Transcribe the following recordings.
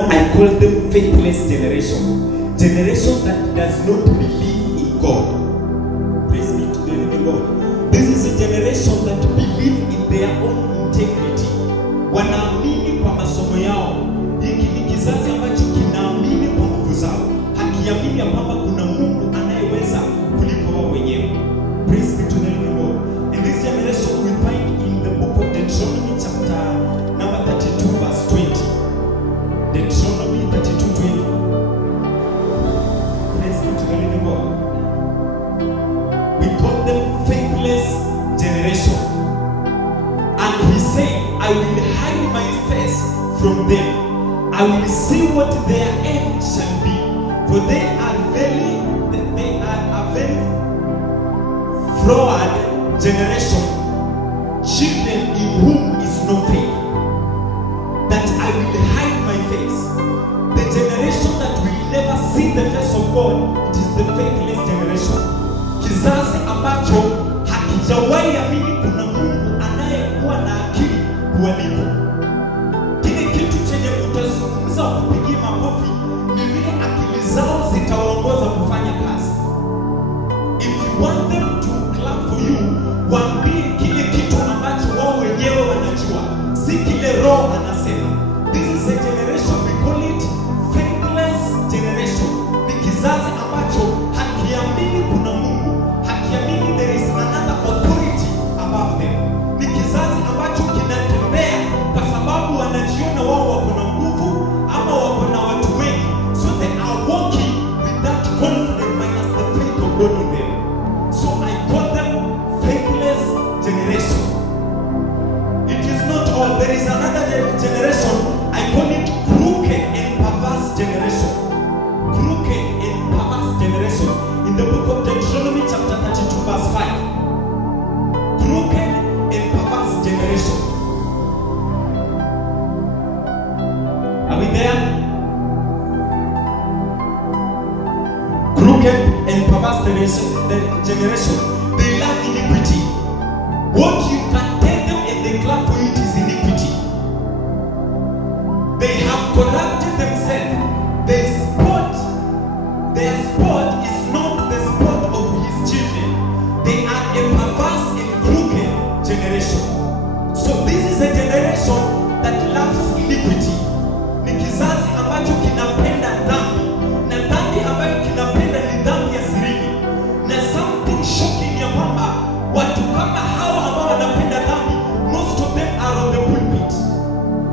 I call them faithless generation. Generation that does not believe in God. Praise be to the living God. This is a generation that believe in their own integrity. Wanaamini kwa masomo yao. Hiki ni kizazi ambacho kinaamini kwa nguvu zao. Hakiamini kwamba kuna Mungu anayeweza kuliko wao wenyewe. Praise be to the living God. And this generation we find in the book of Deuteronomy chapter number 32 verse 20. Deuteronomy 32:20. Praise be to the living God. We call them faithless generation. And he said, I will hide my face from them. I will see what their end shall be. For they are a very flawed generation, children in whom is no faith. That I will hide my face. The generation that will never see the face of God, it is the faithless generation. Kizazi ambacho hakijawahi amini kuna Mungu anayekuwa na akili kuwaliko. Kile kitu chenye utazungumza kupigia makofi ni vile akili zao zitaongoza kufanya kazi. If you want them to clap for you, waambie kile kitu ambacho wao wenyewe wanajua, si kile roho anasema. This is a generation, we call it faithless generation. Ni kizazi ambacho hakiamini kuna Mungu, hakiamini there is another authority above them. Ni kizazi ambacho kinatembea kwa sababu wanajiona wao wako na nguvu ama wako na watu wengi. So they are walking with that confidence minus the faith of God in them. So I call them faithless generation. It is not all. There is another generation. I call it crooked and perverse generation. Crooked and perverse generation. In the book of Deuteronomy chapter 32 verse 5. Crooked and perverse generation. Are we there? Crooked and perverse generation. They love iniquity. What you can tell them and they clap for it is iniquity. They have corrupted themselves. Their sport is not the sport of his children. They are a perverse and crooked generation. So this is a generation that loves iniquity. Ni kizazi ambacho kinapenda dhambi. Na dhambi ambayo kinapenda ni dhambi ya sirini. Na something shocking ya kwamba watu kama hao ambao wanapenda dhambi, most of them are on the pulpit.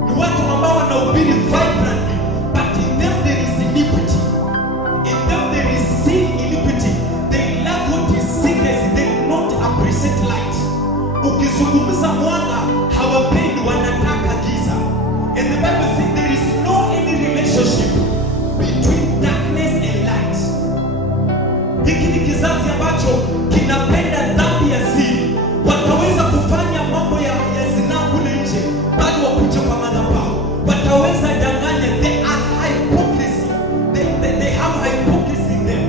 Ni watu ambao wanahubiri vibrantly, but in them there is iniquity. In them there is sin, iniquity. They love what is sickness, they do not appreciate light. Ukizungumza mwanga, hawapendi, wanataka giza. And the Bible says there is no any relationship between darkness and light. Hiki ni kizazi ambacho kinapenda dhambi ya siri. Wataweza kufanya mambo ya zinaa kule nje, bado wakuja kwa madhabahu. Wataweza danganya. They are hypocrisy. They have hypocrisy in them.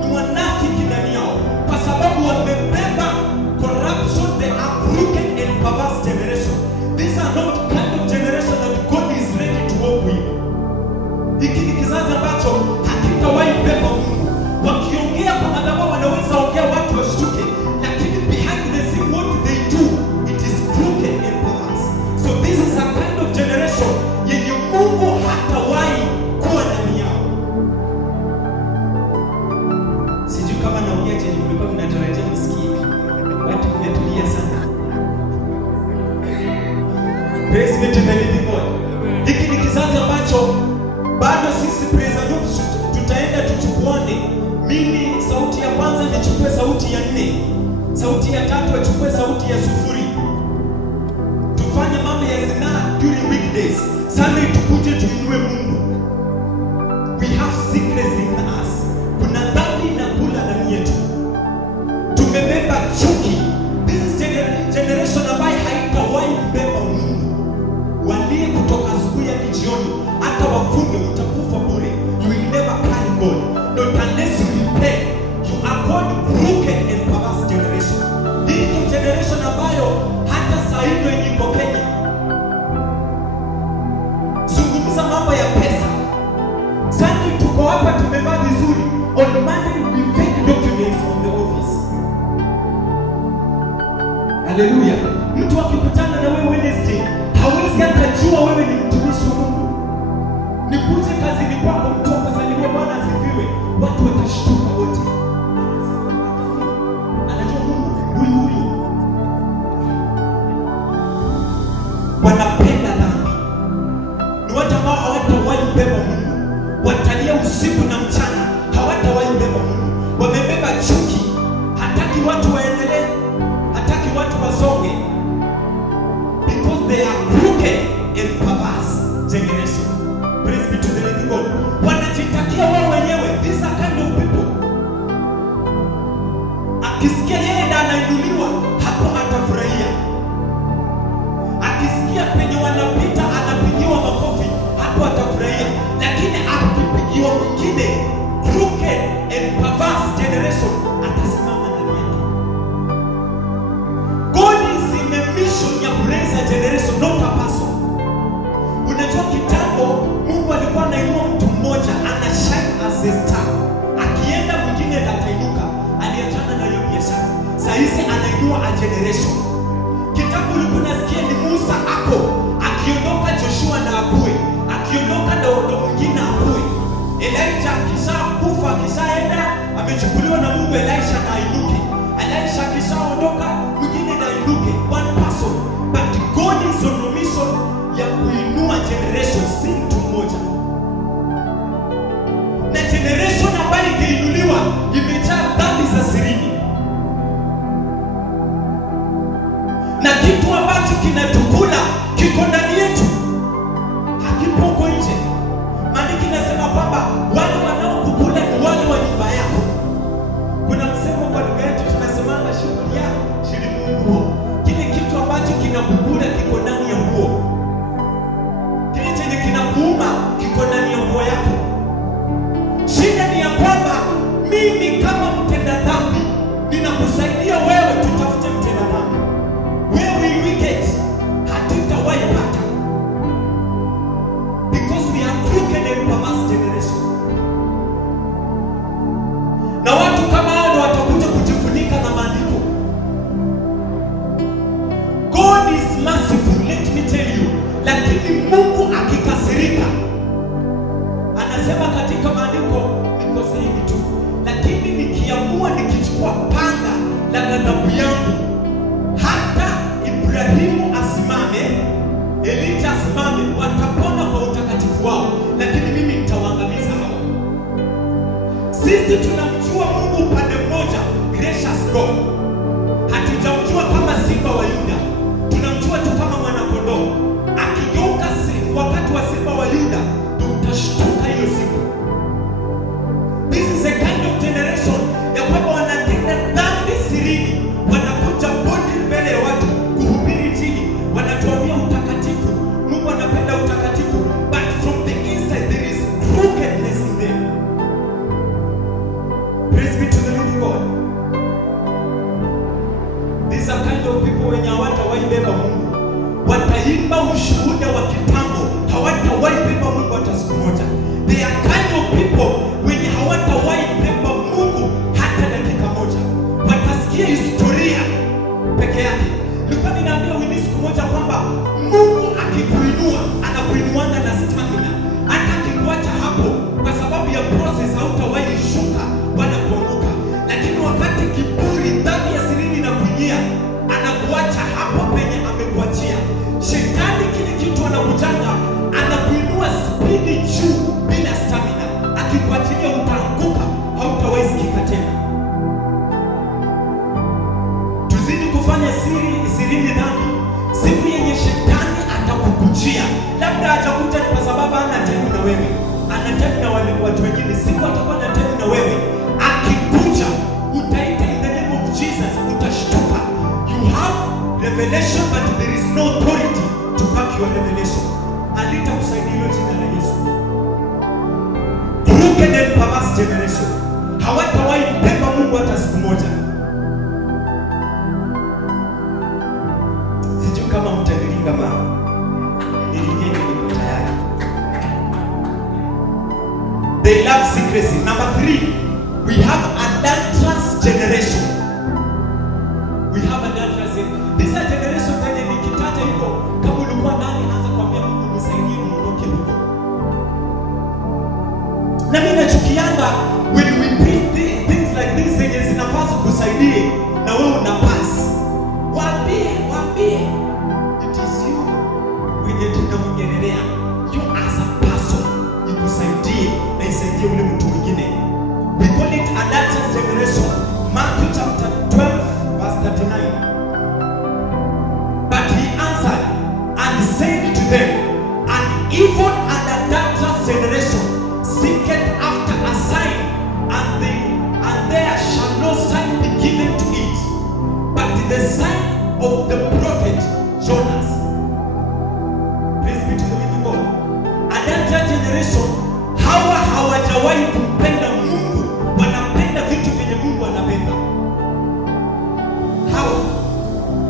Ni wanafiki ndani yao kwa sababu wamebeba corruption. They are crooked and perverse generation. These are not kind of generation that God is ready to walk with. Hiki ni kizazi ambacho hakitawahi beba Mungu. Wakiongea kwa madhabahu wanaweza ongea watu washtuke, lakini behind the scene what they do, it is crooked and perverse. So this is a kind of generation yenye Mungu hatawahi kuwa ndani yao. Sijui kama naongea chenye mlikuwa mnatarajia msikie. Watu mmetulia sana. Praise be to the living God. Hiki ni kizazi ambacho bado sisi praise and worship tutaenda tuchukuane. Mimi sauti ya kwanza nichukue sauti ya 4. Sauti ya 3 achukue sauti ya 0. Tufanye mambo ya zinaa during weekdays. Sunday tukuje tuinue Mungu. We have sickness in us. Kuna dhambi inakula ndani yetu. Tumebeba chuki. This is generation ambayo haitawahi kubeba Mungu. Walie kutoka asubuhi hadi jioni, hata wafunge utakufa bure. You will never carry God. Not unless you repent. You are called crooked and perverse generation. Hii ni generation ambayo hata saa hii ndio iko Kenya. Zungumza mambo ya pesa. On Monday we fake documents on the office. Hallelujah. Mtu akikutana na wewe Wednesday, hawezi akajua wewe ni mtumishi wa Mungu. Nikuje kazini kwako mtu akasalimia Bwana asifiwe, watu watashtuka wote. Anajua Mungu huyu. Wanapenda dhambi. Ni watu ambao hawatawahi mbeba Mungu. Watalia usiku na mchana, hawatawahi mbeba Mungu. Wamebeba chuki, hataki watu waendelee, hataki watu wasonge. Because they are crooked and perverse generation. Praise be to the living God. Wanajitakia wao wenyewe. These are kind of people. Akisikia yeye ndiye anainuliwa, hapo atafurahia. Akisikia penye wanapita anapigiwa makofi, hapo atafurahia. Lakini akipigiwa mwingine, crooked and perverse generation, atasimama ndani yake. God is in a mission ya raise a generation, not a person. Unajua kitambo Mungu alikuwa anainua mtu mmoja ana shine as a star. Akienda mwingine atainuka. Aliachana na hiyo biashara. Sasa hizi anainua a generation. Kitambo ulikuwa unasikia ni Musa ako, akiondoka Joshua na akue, akiondoka Daudi mwingine akue. Elijah akishakufa, akishaenda, amechukuliwa na Mungu, Elisha na ainuke. Elisha akishaondoka, mwingine na ainuke. One person. But God is on a mission ya kuinua generation, si mtu mmoja. Na generation ambayo ikiinuliwa imejaa dhambi za sirini. Na kitu ambacho kinatukula kiko ndani yetu, hakipo huko nje. Maandiko inasema kwamba wale wanaokukula ni wale wa nyumba yako. Kuna msemo kwa lugha yetu tunasemanga shughuli ya nguo. Kile kitu ambacho kinakukula kiko ndani ya nguo. Kile chenye kinakuuma kiko ndani ya nguo yako. Shida ni ya kwamba mimi kama mtenda dhambi ninakusaidia wewe tutafute mtenda dhambi. Wewe wicked hatutawahi pata. Because we are crooked and perverse generation. Na watu kama hao watakuja kujifunika na maandiko. God is merciful, let me tell you. Lakini Mungu akikasirika, anasema katika maandiko, nikose hivi tu, lakini nikiamua nikichukua panga la ghadhabu yangu, hata Ibrahimu asimame, Elijah asimame, watapona kwa utakatifu wao, lakini mimi nitawaangamiza hao. Sisi tunamjua Mungu upande mmoja, gracious God. Hatujamjua kama simba wa Yuda, tunamjua tu kama mwana-kondoo. Akigeuka wakati wa simba wa Yuda, tutashtuka hiyo siku. This is a kind of generation ya kwamba wanatenda dhambi sirini, wanakuja boldly mbele ya watu kuhubiri chini, wanatuambia utakatifu. Mungu anapenda utakatifu, but from the inside there is crookedness in them. Praise be to the living God. These are kind of people wenye hawatawahi beba Mungu. Wataimba ushuhuda wa kitambo, hawatawahi beba Mungu hata siku moja. They are kind of people wenye hawatawahi beba Mungu hata dakika moja. Watasikia historia peke yake. Nilikuwa ninaambia wewe siku moja kwamba Mungu akikuinua, anakuinuanga na stamina. Hata akikuacha hapo kwa sababu ya process hautawahi shuka wala kuanguka. Lakini wakati kiburi, dhambi ya sirini na kuingia, anakuacha hapo penye amekuachia. Shetani kile kitu anakujanga, anakuinua spidi juu bila stamina. Akikuachilia utaanguka, hautawahi sikika tena. Tuzidi kufanya sirini dhambi. Siku yenye shetani atakukujia, labda atakuja kwa sababu hana time na wewe, ana time na wale watu wengine. Siku atakuwa na time na wewe, akikuja utaita in the name of Jesus, utashtuka. You have revelation but there is no authority to back your revelation. Alitakusaidia hilo jina la Yesu. Crooked and perverse generation, hawatawahi beba Mungu hata siku moja. Sijui kama mtanilinga mama. Nilingeni niko tayari. They love secrecy. Number 3, We have adulterous generation. We have adulterous generation. This is a generation that nikitaja hivyo, kama ulikuwa ndani, anza kuambia Mungu nisaidie niondoke huko. Na mimi nachukianga when we preach things like this, zenye zinapaswa kusaidie na wewe unapasi. Waambie it is you wenye tunamngelelea. You as a person ikusaidie na isaidie ule mtu mwingine. We call it adulterous generation. Matthew chapter 12 verse 39. But he answered and said to them, an evil and adulterous generation seeketh after a sign, and there shall no sign be given to it, but the sign of the prophet Jonas. Praise be to the living God. Adulterous generation, hawa hawajawahi kumpenda Mungu, wanapenda vitu vyenye Mungu anapenda. Hawa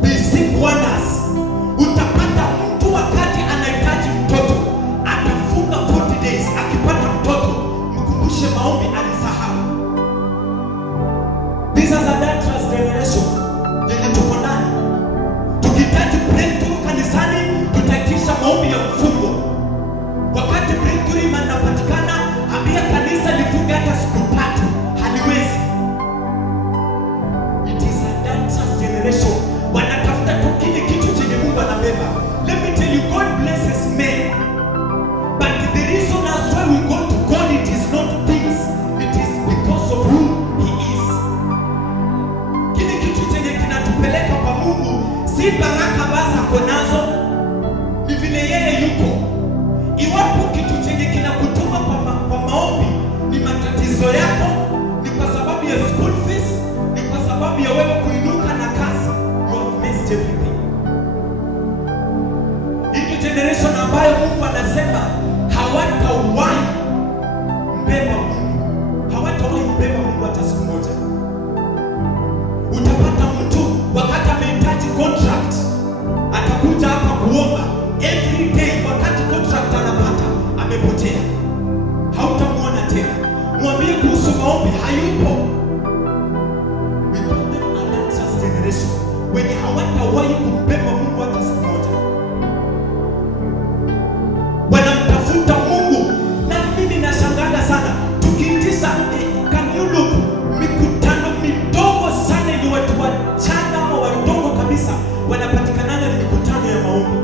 basic wonders. Utapata mtu wakati anahitaji mtoto atafunga 40 days, akipata mtoto mkumbushe maombi, alisahau. This is adulterous generation yenye tuko ndani. Tukihitaji breakthrough kanisani, tutaitisha maombi ya mfungo. Wakati breakthrough inapatikana, ambia kanisa lifunge hata siku 3, haliwezi. It is adulterous generation. Wanatafuta tu kile kitu chenye Mungu anabeba. Let me tell you, God blesses men, but the reason as why we go to God, it is not things, it is because of who He is. Kile kitu chenye kinatupeleka kwa Mungu si baraka baza konazo, ni vile yeye yuko. Iwapo kitu chenye kinakutuma kwa maombi ni matatizo yako, ni kwa sababu ya school fees, ni kwa sababu ya wewe kuinuka na kazi, you have missed everything. Hii generation ambayo Mungu anasema hawatawahi mbeba Mungu, hawatawahi mbeba Mungu hata siku moja. Utapata mtu wakati amehitaji contract, atakuja hapa kuomba every day. Wakati contract anapata, amepotea, hautamuona tena. Mwambie kuhusu maombi, hayupo. We call them adulterous generation, wenye hawatawahi kumbeba Mungu hata siku moja. Wanamtafuta Mungu, na mimi nashangaa sana tukiitisha can you look, mikutano midogo sana ili watu wachana ama wadogo kabisa wanapatikana ni mikutano ya maombi.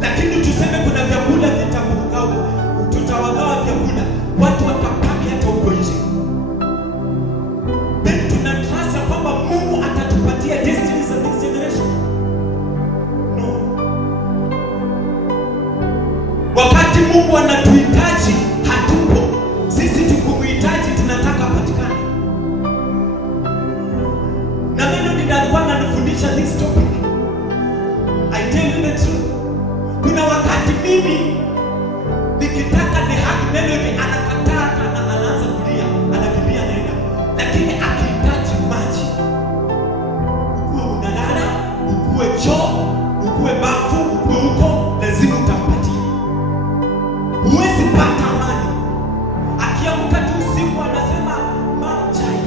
Lakini tuseme kuna vyakula vitapungao, tutawagawa vyakula, watu watapaki hata huko nje. Then tunatrust kwamba Mungu atatupatia destiny za next generation. No. Wakati Mungu anatuhitaji hatupo. Sisi tukumhitaji tunataka patikane. Na mimi ndio ananifundisha this topic. I tell you the truth. Kuna wakati mimi nikitaka ni haki Melody anakataa na anaanza kulia, anakimbia nenda. Lakini akihitaji maji, ukue unalala, ukue choo, ukue bafu, ukue huko, lazima utampatia. Huwezi pata amani. Akiamka tu usiku anasema chai,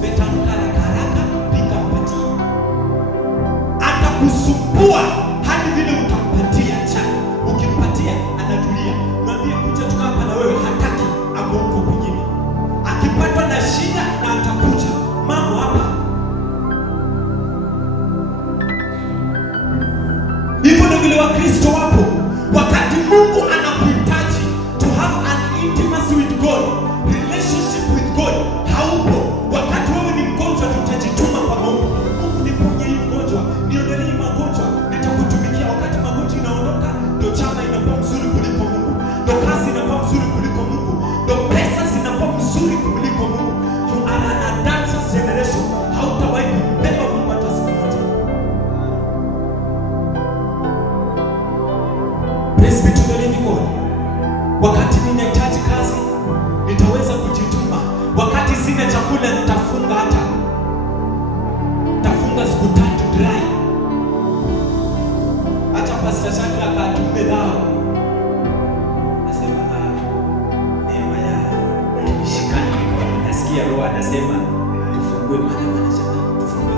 betamka haraka, pika mpatie. Atakusumbua hadi vile utampatia chai. Ukimpatia anatulia. Mwambie kuja tukaa hapa na wewe, hataki ako huko kwingine. Akipatwa na shida na atakuja. Mambo hapa. Hivyo ndio vile Wakristo wapo. Wakati Mungu anakuhitaji to have an intimacy with God, relationship with God, haupo. Wakati wewe ni mgonjwa, tutajituma kwa Mungu. Mungu niponye hii ugonjwa, niondolee magonjwa, nitakutumikia. Wakati magonjwa inaondoka, ndio chama inakuwa mzuri kuliko Mungu, ndio kazi inakuwa mzuri kuliko Mungu, ndio pesa zinakuwa mzuri kuliko Mungu. You are an adulterous generation. Hautawahi kumbeba Mungu hata siku moja. Praise be to the living God. Wakati ninahitaji kazi, nitaweza kujituma. Wakati sina chakula, nitafunga hata. Nitafunga siku 3 dry. Acha Pastor Shaka akatume dawa. Nasema neema ya mshikani anasema tufungue, maana wanasema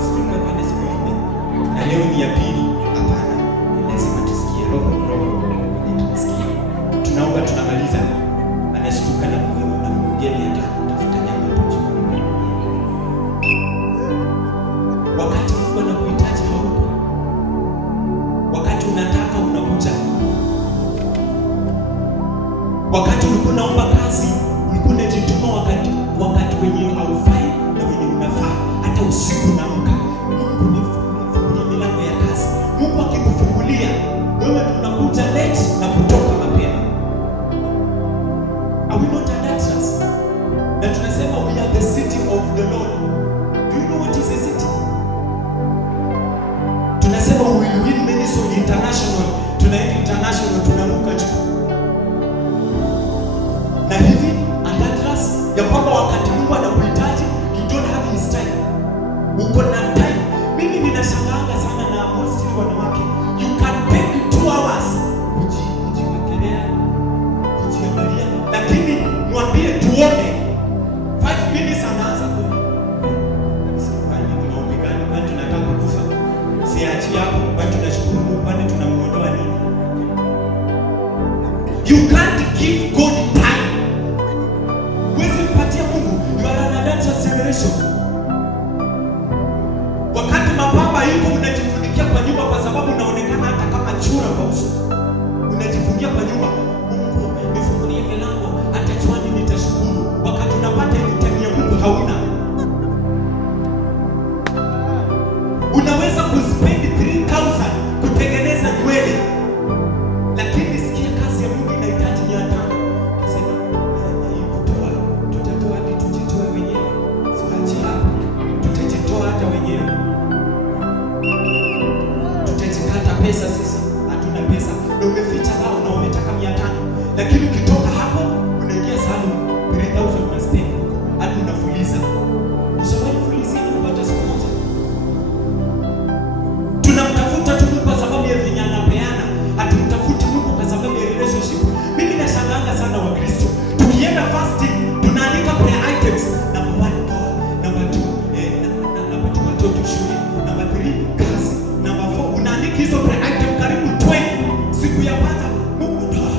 tufungue pale siku ile. Na leo ni ya pili. Hapana, lazima tusikie roho tusikie. Tunaomba tunamaliza. Anashtuka na mgeni atafuta nyama hapo juu. Wakati Mungu anakuhitaji haupo. Wakati unataka unakuja. Wakati ulikuwa unaomba kazi, ulikuwa unajituma wakati wenye haufai na wenye unafaa. Hata usiku unaamka, Mungu nifungulie milango ya kazi. Mungu akikufungulia, wewe unakuja late na kutoka mapema. Are we not adulterous? Na tunasema we are the city of the Lord. Do you know what is a city? Tunasema we will win many souls international. Tunaenda international, tunaruka juu. Na hivi adulterous ya kwamba wakati Mungu anakuhitaji, you don't have his time. Uko na time. Mimi ninashangaa sana na mostly wanawake. You can take 2 hours kujiwekelea, kujiangalia. Lakini mwambie tuone 5 minutes anaanza kwa. Sifanye tunaomba gani kwa tunataka kufa. Siachi hapo kwa tunashukuru Mungu kwani tunamuondoa nini? You can't give God time. Wewe mpatie Mungu, you are an adulterous generation. Wakati mapamba yuko unajifunikia kwa nyumba kwa sababu unaonekana hata kama chura kwa uso. Unajifungia kwa nyumba. Mungu nifungulie milango hata chwani nitashukuru. Wakati unapata elimu ya Mungu hauna. Unaweza kuspend 3,000 kutengeneza nywele. Lakini sikia kazi ya Mungu inahitaji 500. Sema kutoa, tutatoa hadi tujitoe wenyewe. Siwachi hapo. Tutajitoa hata wenyewe. Tutajikata pesa sisi. Hatuna pesa. Na umeficha bao na umetaka 500. Lakini ukitoka hapo unaingia salon 3,000 unaspend. Hadi unafuliza. Usawahi fulizia kupata siku moja. Tunamtafuta tu Mungu kwa sababu ya vijana peana. Hatumtafuti Mungu kwa sababu ya relationship. Mimi nashangaa sana Wakristo. Tukienda fasting, tunaandika prayer items. Number 1 God, number 2 watoto shule, number 3 kazi, number 4 unaandika hizo prayer items karibu 20. Siku ya kwanza Mungu ndoa.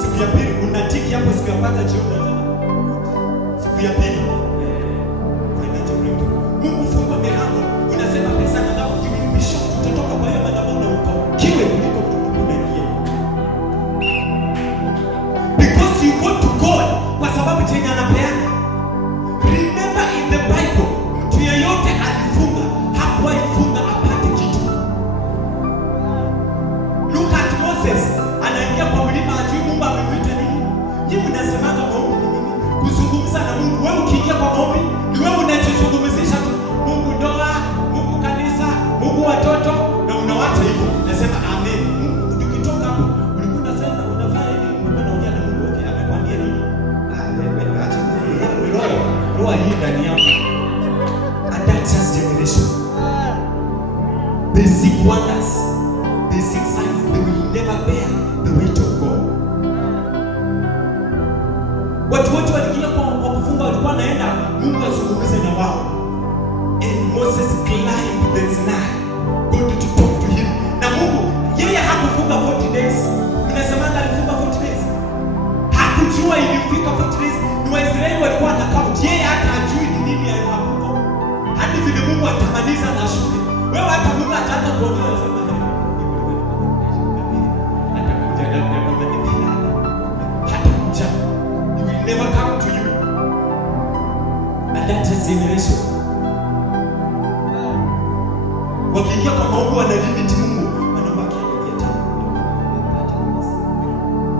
Siku ya pili unatiki hapo, siku ya kwanza jioni. Siku ya pili Mungu fungua milango. Unasema pesa na ngapi kiwisho tutatoka kwa hiyo madhabahu na uko kiwe kuliko kutukumbia. Because you go to God kwa sababu chenye anapeana. Remember in the Bible, mtu yeyote alifunga, hakuwahi funga apate kitu. Look at Moses, anaingia kwa mlima ajui Mungu amemwita nini. Nyinyi mnasemanga maombi ni nini? Kuzungumza na Mungu. Wewe ukiingia kwa maombi, ni wewe unajizungumzisha tu. Mungu ndoa, Mungu kanisa, Mungu watoto, na unawacha hivyo. Nasema amen. Mungu tukitoka hapo, ulikuwa unasema unafanya nini? Mungu anaongea na Mungu wake, amekwambia nini? Wewe acha roho hii ndani yako. Adulterous generation. They seek wonders. They seek signs. They will never bear the weight of God. Watu wote waliingia kwa kufunga, walikuwa naenda Mungu azungumze na wao. And Moses climbed the Sinai, going to talk to him. Na Mungu yeye hakufunga 40 days. Unasema alifunga 40 days. Hakujua ilifika 40 days. Ni Waisraeli walikuwa na count. Yeye hata ajui ni nini hapo. Hadi vile Mungu atamaliza na shule. Wewe hata Mungu ataanza kuongea sana. Never come to you. And that is generation. Wakiingia kwa maombi wanalimiti Mungu. Wanabaki angalia tena.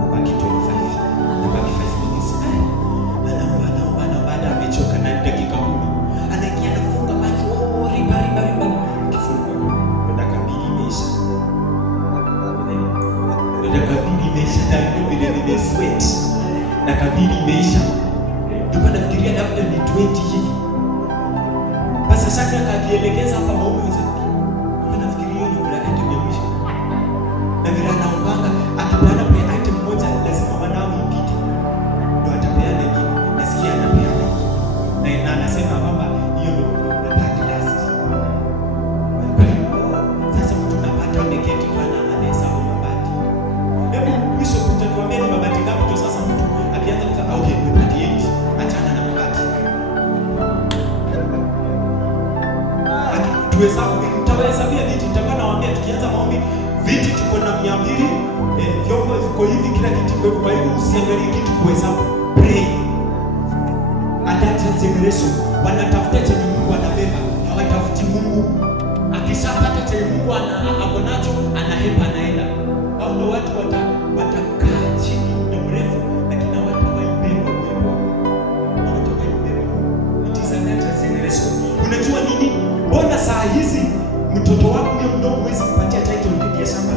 Wanabaki 25. Wanabaki 5 minutes. Anaomba na baada amechoka na dakika 10. Anaingia anafunga maji. Riba. Kifunga. Dakika 2 imeisha. Dakika 2 imeisha na vile vile sweat. Na kabili imeisha. Tulikuwa nafikiria labda ni 20 hivi. Basi sasa akajielekeza hapa maombi hizo. Tulikuwa nafikiria ni bila item ya mwisho. Na vile anaomba akipeana prayer item moja lazima wanao ipite. Ndio atapeana nyingine. Nasikia anapeana. uko hivi, kila kitu iko. Kwa hivyo usiangalie kitu kwa hesabu. Pray. And that generation wanatafuta chenye Mungu anabeba, hawatafuti Mungu. Akishapata chenye Mungu ako nacho, anahepa anaenda. Hao ndio watu watakaa chini muda mrefu, lakini hawatawaibeba uwepo wao. Hawatawaibeba. It is a that generation. Unajua nini? Mbona saa hizi mtoto wako huyo mdogo huwezi kupatia title deed ya shamba?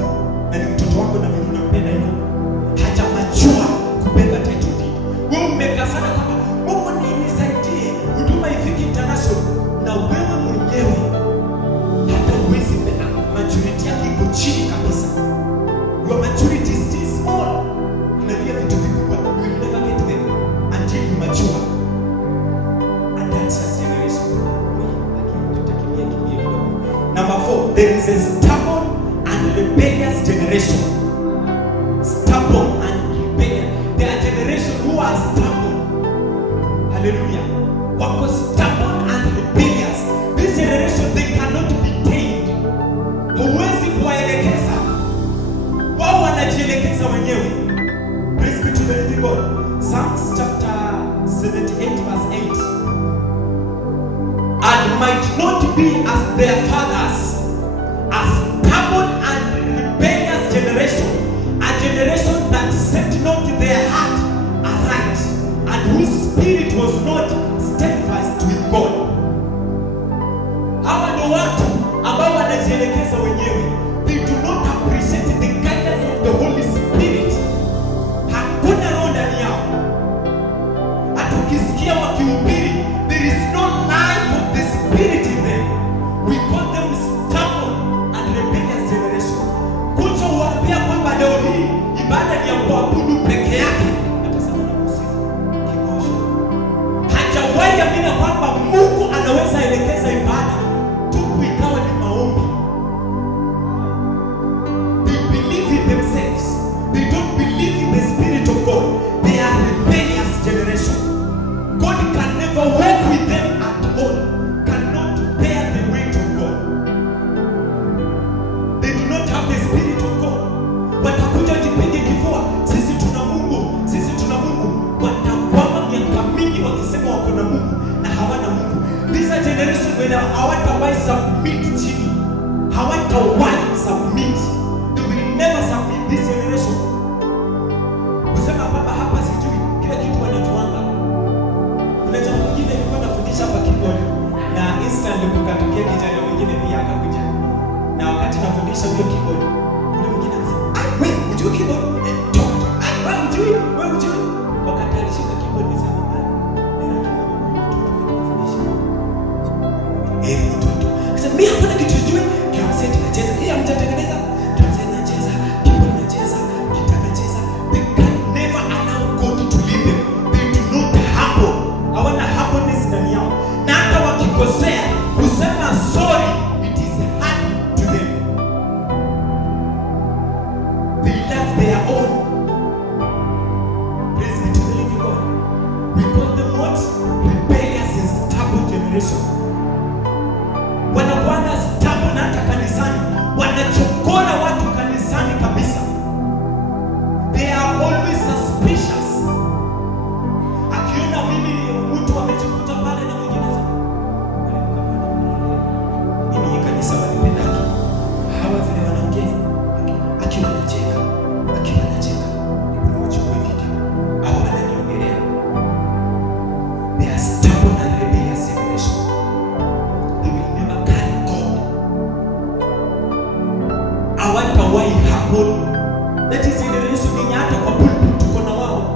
Na ni mtoto wako na vile unampenda hivyo. Hajamachua kubeba title deed. Wewe umekaa sana kama Mungu nisaidie huduma ifike international, na wewe mwenyewe hata huwezi beba. Maturity yako iko chini kabisa. Your maturity is still small. Unalia vitu vikubwa. You will never get them until you mature. And that's a generation. Number 4, there is a stubborn and rebellious generation. Stubborn and rebellious. There are generations who are stubborn. Hallelujah. Wako stubborn and rebellious. This generation, they cannot be tamed. Huwezi kuwaelekeza. Wao wanajielekeza wenyewe. Praise be to the living God. Psalms chapter 78 verse 8. And might not be as their fathers, a stubborn and rebellious generation, a generation that set not their heart aright, and whose spirit was not steadfast with God. Hawa ndio watu ambao wanajielekeza wenyewe. They do not appreciate the guidance of the Holy Spirit. Hakuna roho ndani yao. Hata ukisikia wakihubiri, there is no life of the Spirit in them. We call them stubborn and rebellious generation. Kucho huambia kwamba leo hii ibada ni ya kuabudu peke yake. Atasema na kusifu kibosho. Hajawahi amini kwamba Mungu anaweza elekeza ibada tupu ikawa ni maombi. They believe in themselves. They don't believe in the Spirit of God. They are rebellious generation. God can never work with them at all. Cannot bear the weight of God. They do not have the Spirit of God. Watakuja jipige kifua, sisi tuna Mungu, sisi tuna Mungu. Watakwama miaka mingi wakisema wako na Mungu na hawana Mungu. This a generation where hawatawahi submit chini. Hawatawahi submit. They will never submit. This generation. Kusema kwamba hapa sijui kila kitu wanajuanga. Kuna jambo lingine nilikuwa nafundisha hapa Kigoli, na instantly kukatokea kijana mwingine pia akakuja. Na wakati nafundisha huyo Kigoli, yule mwingine akasema, "Ah, wewe unajua Kigoli? Wewe unajui? Wewe unajui?" Wakati alishika Kigoli nisema, "Bana, ninataka kufundisha." Mtoto. Sasa mimi hakuna kitu sijui, kila mseti nacheza, hii hamtatengeneza. Tunacheza nacheza, Kigoli nacheza, gitaa nacheza. They can never allow God to lead them. They do not humble. Hawana humbleness ndani yao. Na hata wakikosea, kusema sorry, it is hard to them. They love their own. Praise be to the living God. We call them what? Rebellious and stubborn generation. Wanakuwa stubborn hata kanisani. Wanachokora watu kanisani kabisa. They are always suspicious. Akiona mimi mtu amejikuta pale na mwingine mimi kanisa walipendaki. Hawa vile wanaongea. Akiwa anacheka. Nimechukua video. Hawa wananiongelea. They are stubborn and rebellious generation. They will never carry God. Hawatawahi humble. That is generation yenye hata kwa pulpit tuko na wao.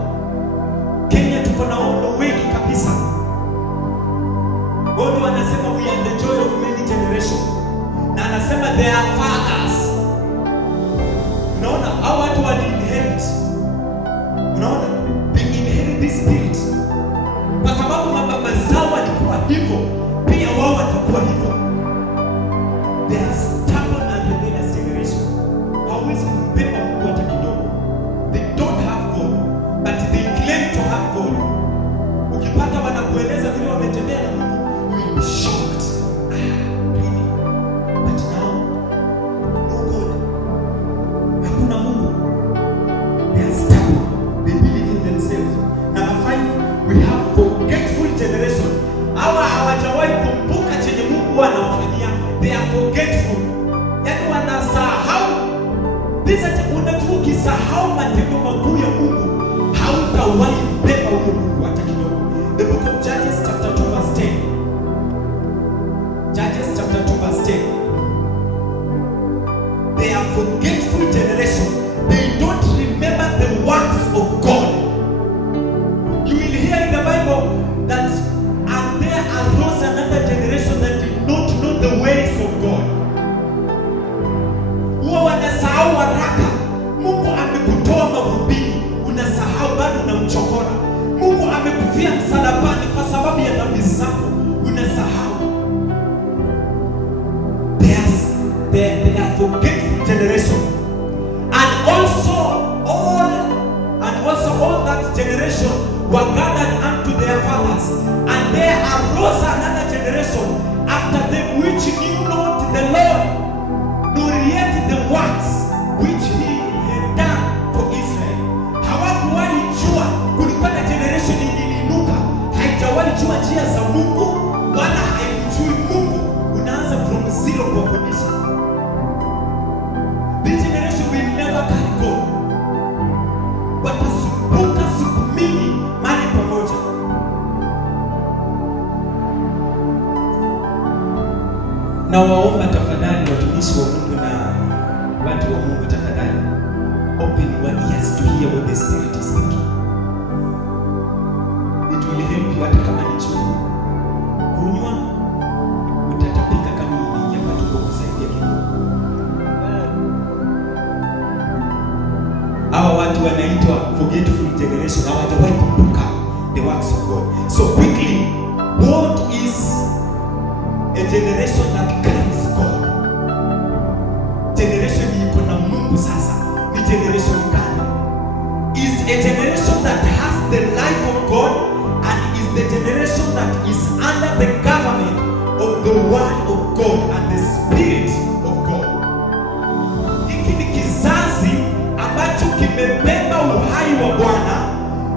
generation were gathered unto their fathers, and there arose another generation after them which knew not the Lord, nor yet the works which he had done for Israel. Hawakuwahi jua. Kulikuwa na generation iliinuka, haijawahi jua njia za Mungu wala haimjui Mungu. Unaanza from zero kuwafundisha. This generation will never carry God. Watasumbuka siku mingi mahali pamoja. Na waomba tafadhali watumishi wa Mungu na watu wa Mungu, tafadhali open your ears to hear what the Spirit is speaking. It will help you. Hata kama ni chungu kunywa, utatapika kama unaingia kwa tumbo, kusaidia kidogo. Hawa watu wanaitwa forgetful generation, hawajawahi kumbuka the works of God. So quickly, what is a generation that carries God? Generation iko na Mungu sasa ni generation gani? Is a generation that has the life of God, and is the generation that is under the government of the word of God and the Spirit of God. Hiki ni kizazi ambacho kimebeba uhai wa Bwana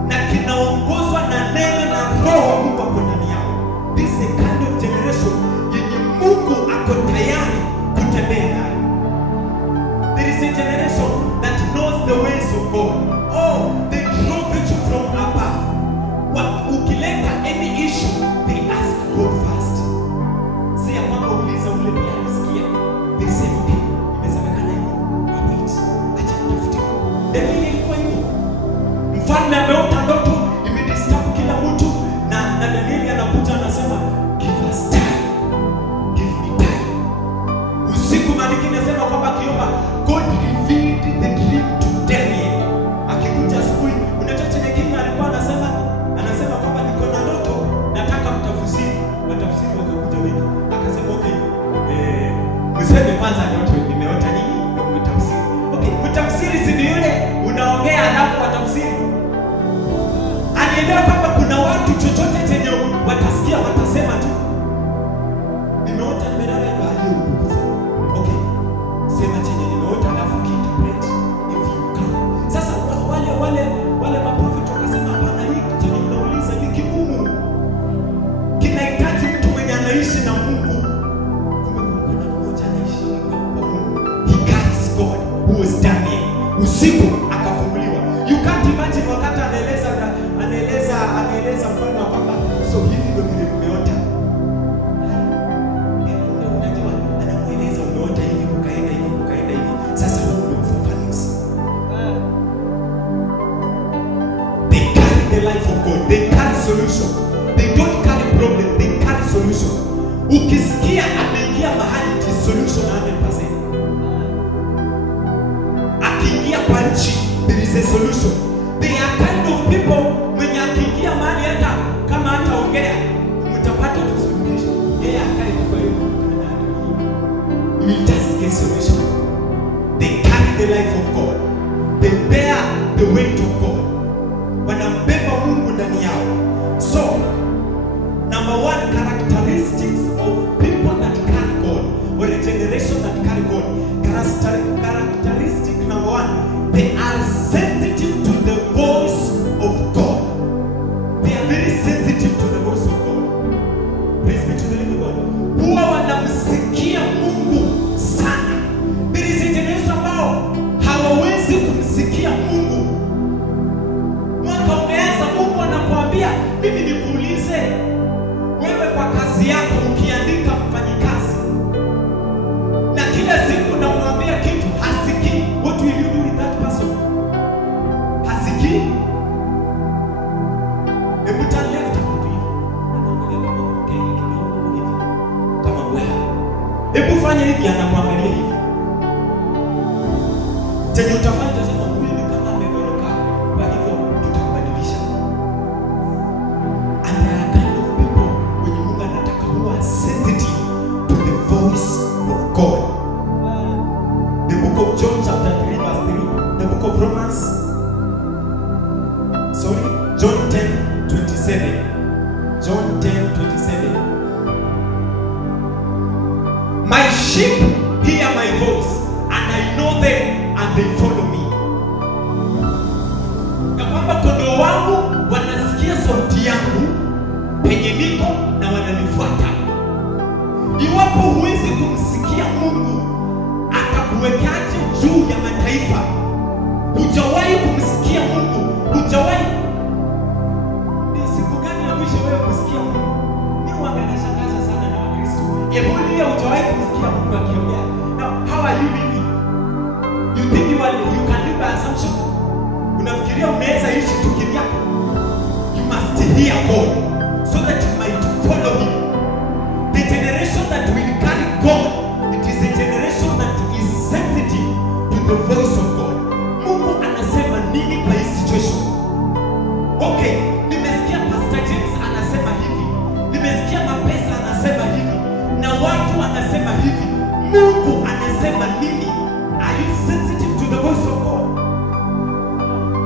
na kinaongozwa na neno na roho wa Mungu hapo ndani yao. This is a kind of generation yenye Mungu ako tayari kutembea nayo. There is a generation that knows the ways of God. Oh, they draw virtue from above. Ukileta any issue, they ask God first. Si ya kwamba uliza ule pia alisikia. They say, okay, imesemekana hivyo. Wait, acha nitafute. Danieli ilikuwa hivyo. Mfalme ameota ndoto, imedisturb kila mtu, na Danieli anakuja anasema, give us time. Give me time. Usiku maliki nasema kwamba kiomba, God revealed the dream to Daniel. Akikuja asubuhi, unajua chenye kinga alikuwa anasema kwamba niko na ndoto, nataka mtafsiri. Watafsiri wakakuja wengi. Akasema okay, mseme kwanza ndoto nimeota nini na mtafsiri. Okay, mtafsiri si ni yule unaongea alafu watafsiri. Anaelewa kwamba kuna watu chochote chenye watasikia watasema tu. Nimeota nimelala hivi hadi ubukuza. Okay, sema chenye nimeota alafu kiinterpret if you can. Sasa wale maprofeti wakasema hapana, hii chenye mnauliza ni kigumu. Kinahitaji mtu mwenye anaishi na Mungu. Kumbe kuna mmoja anaishi na Mungu. He carries God, who was Daniel. Usiku akafunguliwa. You can't imagine wakati anaeleza mfano kwamba so hivi ndio nimeota. Unajua anamueleza umeota hivi kukaenda hivi. Sasa huo ndio ufafanuzi. They carry the life of God. They carry solution. They don't carry problem. They carry solution. Ukisikia ameingia mahali, it is solution 100%. Akiingia kwa nchi, there is a solution. They are kind of people mwenye akiingia mahali hata kama hataongea mtapata solution. Yeye akae kwa hiyo you will just get solution. They carry the life of God. They bear the weight of God. Wanambeba Mungu ndani yao. So, number one characteristics of people that carry God, or a generation that carry God. Characteristic number one, they are sensitive to the voice of God. They are very sensitive to the voice of God. Praise be to the living God. Huwa wanamsikia Mungu sana. There is a generation ambao hawawezi kumsikia Mungu. Mwaka umeanza, Mungu anakuambia, mimi nikuulize, wewe kwa kazi yako ukiandika mfanyikazi, na kila siku namwambia kitu hasikii, what will you do with that person? Hasikii. Hebu turn left kitu hivi. Anaangalia kama okay kidogo hivi. Kama wewe. Hebu fanya hivi, anakuangalia hivi. Chenye utafanya sasa huyu ni kama amegoroka. Kwa hivyo tutakubadilisha. And there are kind of people when Mungu anataka huwa sensitive to the voice of God. The book of John chapter 3 verse 3. The book of Romans. John ya kwamba kondoo wangu wanasikia sauti yangu penye niko na wananifuata. Iwapo huwezi kumsikia Mungu akakuwekaje juu ya mataifa, hujawahi kumsikia Mungu, hujawahi. Ni siku gani ya mwisho wewe kusikia Mungu? Mimi huwa nashangaza sana na Wakristo. Ebulia hujawahi kumsikia Mungu akiongea. Now, how are you living? You think you can live by assumption? Unafikiria unaweza ishi tu kivyako? You must hear God so that you might follow him. The generation that will carry God, it is a generation that is sensitive to the voice of God. Mungu anasema nini kwa hii situation? Okay, nimesikia Pastor James anasema hivi, nimesikia Mapesa anasema hivi, na watu wanasema hivi. Mungu anasema nini? Are you sensitive to the voice of God?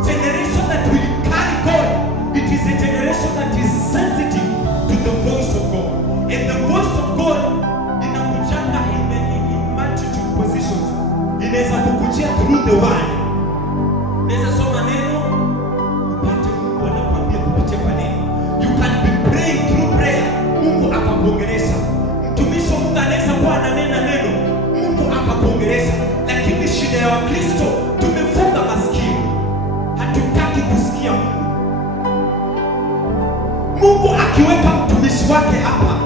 Generation that will carry God, it is a generation that is sensitive to the voice of God. And the voice of God inakujanga in multitude positions. Inaweza kukujia through the word. Unaweza soma neno upate Mungu anakuambia kupitia kwa neno. You can be praying through prayer, Mungu akakuongelesha. Mtumishi wa Mungu anaweza kuwa ananena neno, Mungu akakuongelesha. Lakini shida ya Wakristo, tumefunga masikio, hatutaki kusikia Mungu. Mungu akiweka mtumishi wake hapa,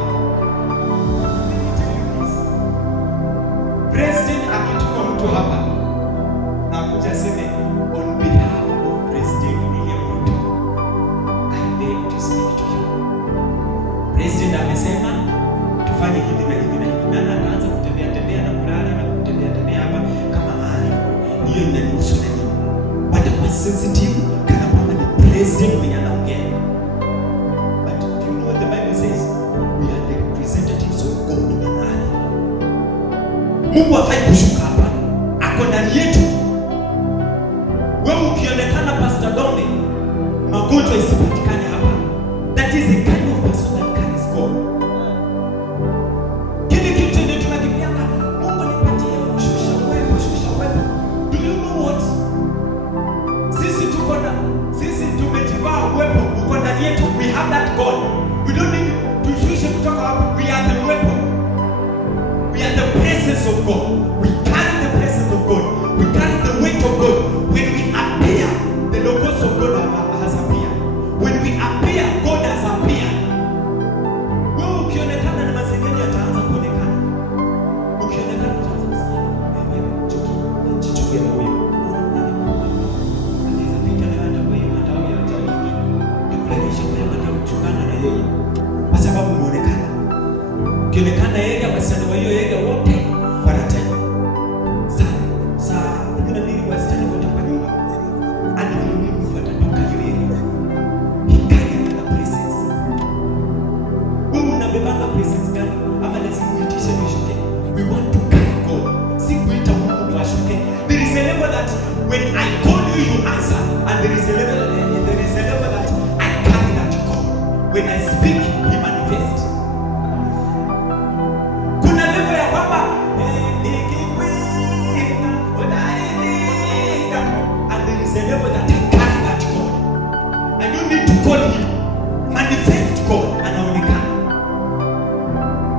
President akituma mtu hapa na akuja seme on behalf of President William Ruto, I beg to speak to you. President amesema tufanye hivi na hivi na hivi, na anaanza kutembea tembea na kulala na kutembea tembea hapa kama hiyo inahusu nini? Bado kwa sensitive kana kwamba ni president mwenye anaongea. But do you know what the Bible says? We are the representatives of God on earth. Mungu hafai kushuka hapa, ako ndani yetu. Wewe ukionekana Pastor Donne, magonjwa isipatikane hapa. That is the kind of person that carries God. Kile kitu ndio tunakimbianga, Mungu nipatie, shusha uwepo, shusha uwepo. Do you know what? Sisi tumejivaa uwepo uko ndani yetu. We have that God. We don't need to shusha kutoka hapo. We are the weapon. We are the presence of God. We carry the presence of God. We carry the weight of God. When we appear, the logos of God has appeared. When we appear, God has appeared. Wewe ukionekana na mazingira yataanza kuonekana. Ukionekana utaanza kusikia chuki na wewe. Anaweza pita na hata wewe hata wewe hata wewe. Nikurejesha kwa hata kuchungana na yeye. Kwa sababu umeonekana. Ukionekana yeye wasichana wa hiyo yeye wote quarantine. Saa kuna nini wasichana wote kwa nyumba? Hadi mimi watatoka hiyo yeye. Hikaya na presence. Wewe unabebanga presence gani? Ama lazima uitishe nishuke? We want to carry God. Si kuita Mungu ndo ashuke. There is a level that when I call you, you answer. And there is a level that I carry that God. When I speak, he manifests. Kuna level ya kwamba nikikwenda unaidika. And there is a level that I carry that God. I don't need to call him. Manifest God anaonekana.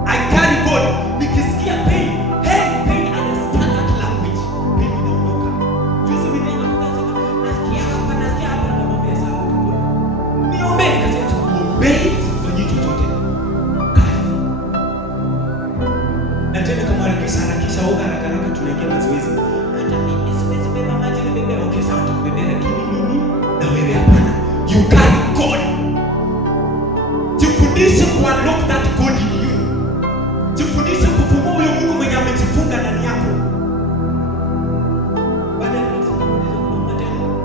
I carry God. Nikisikia pain, hey, pain understand that language. Pain inaondoka. Juzi mimi nasikia hapa na mambo sawa. Niombe kaza tuombe tufanye chochote. Kazi. Na tena kama harakisha au haraka tunaingia mazoezi. Hata mimi siwezi beba maji nibebe. Okay, sawa tukubebea, lakini mimi na wewe hapana. You carry God. Jifundishe kuunlock that God in you. Jifundishe kufungua huyo Mungu mwenye amejifunga ndani yako. Baada ya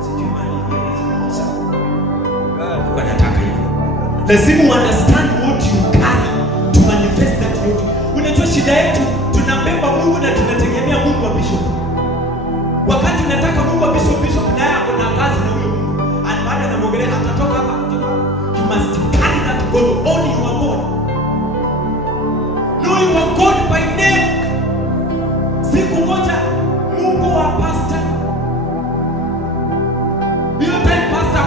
sijui mali ya sawa. Wanataka hivyo. Lazima understand what you carry to manifest that God. Unajua shida yetu, tunabeba Mungu na tunategemea Mungu wa bishop. Wakati nataka Mungu wa bishop naye ako na kazi na huyo Mungu. And baada ya mwongelea atatoka hapa kutoka. You must carry that God, only you are God. Know you are God by name. Siku moja Mungu wa pastor. Hiyo time pastor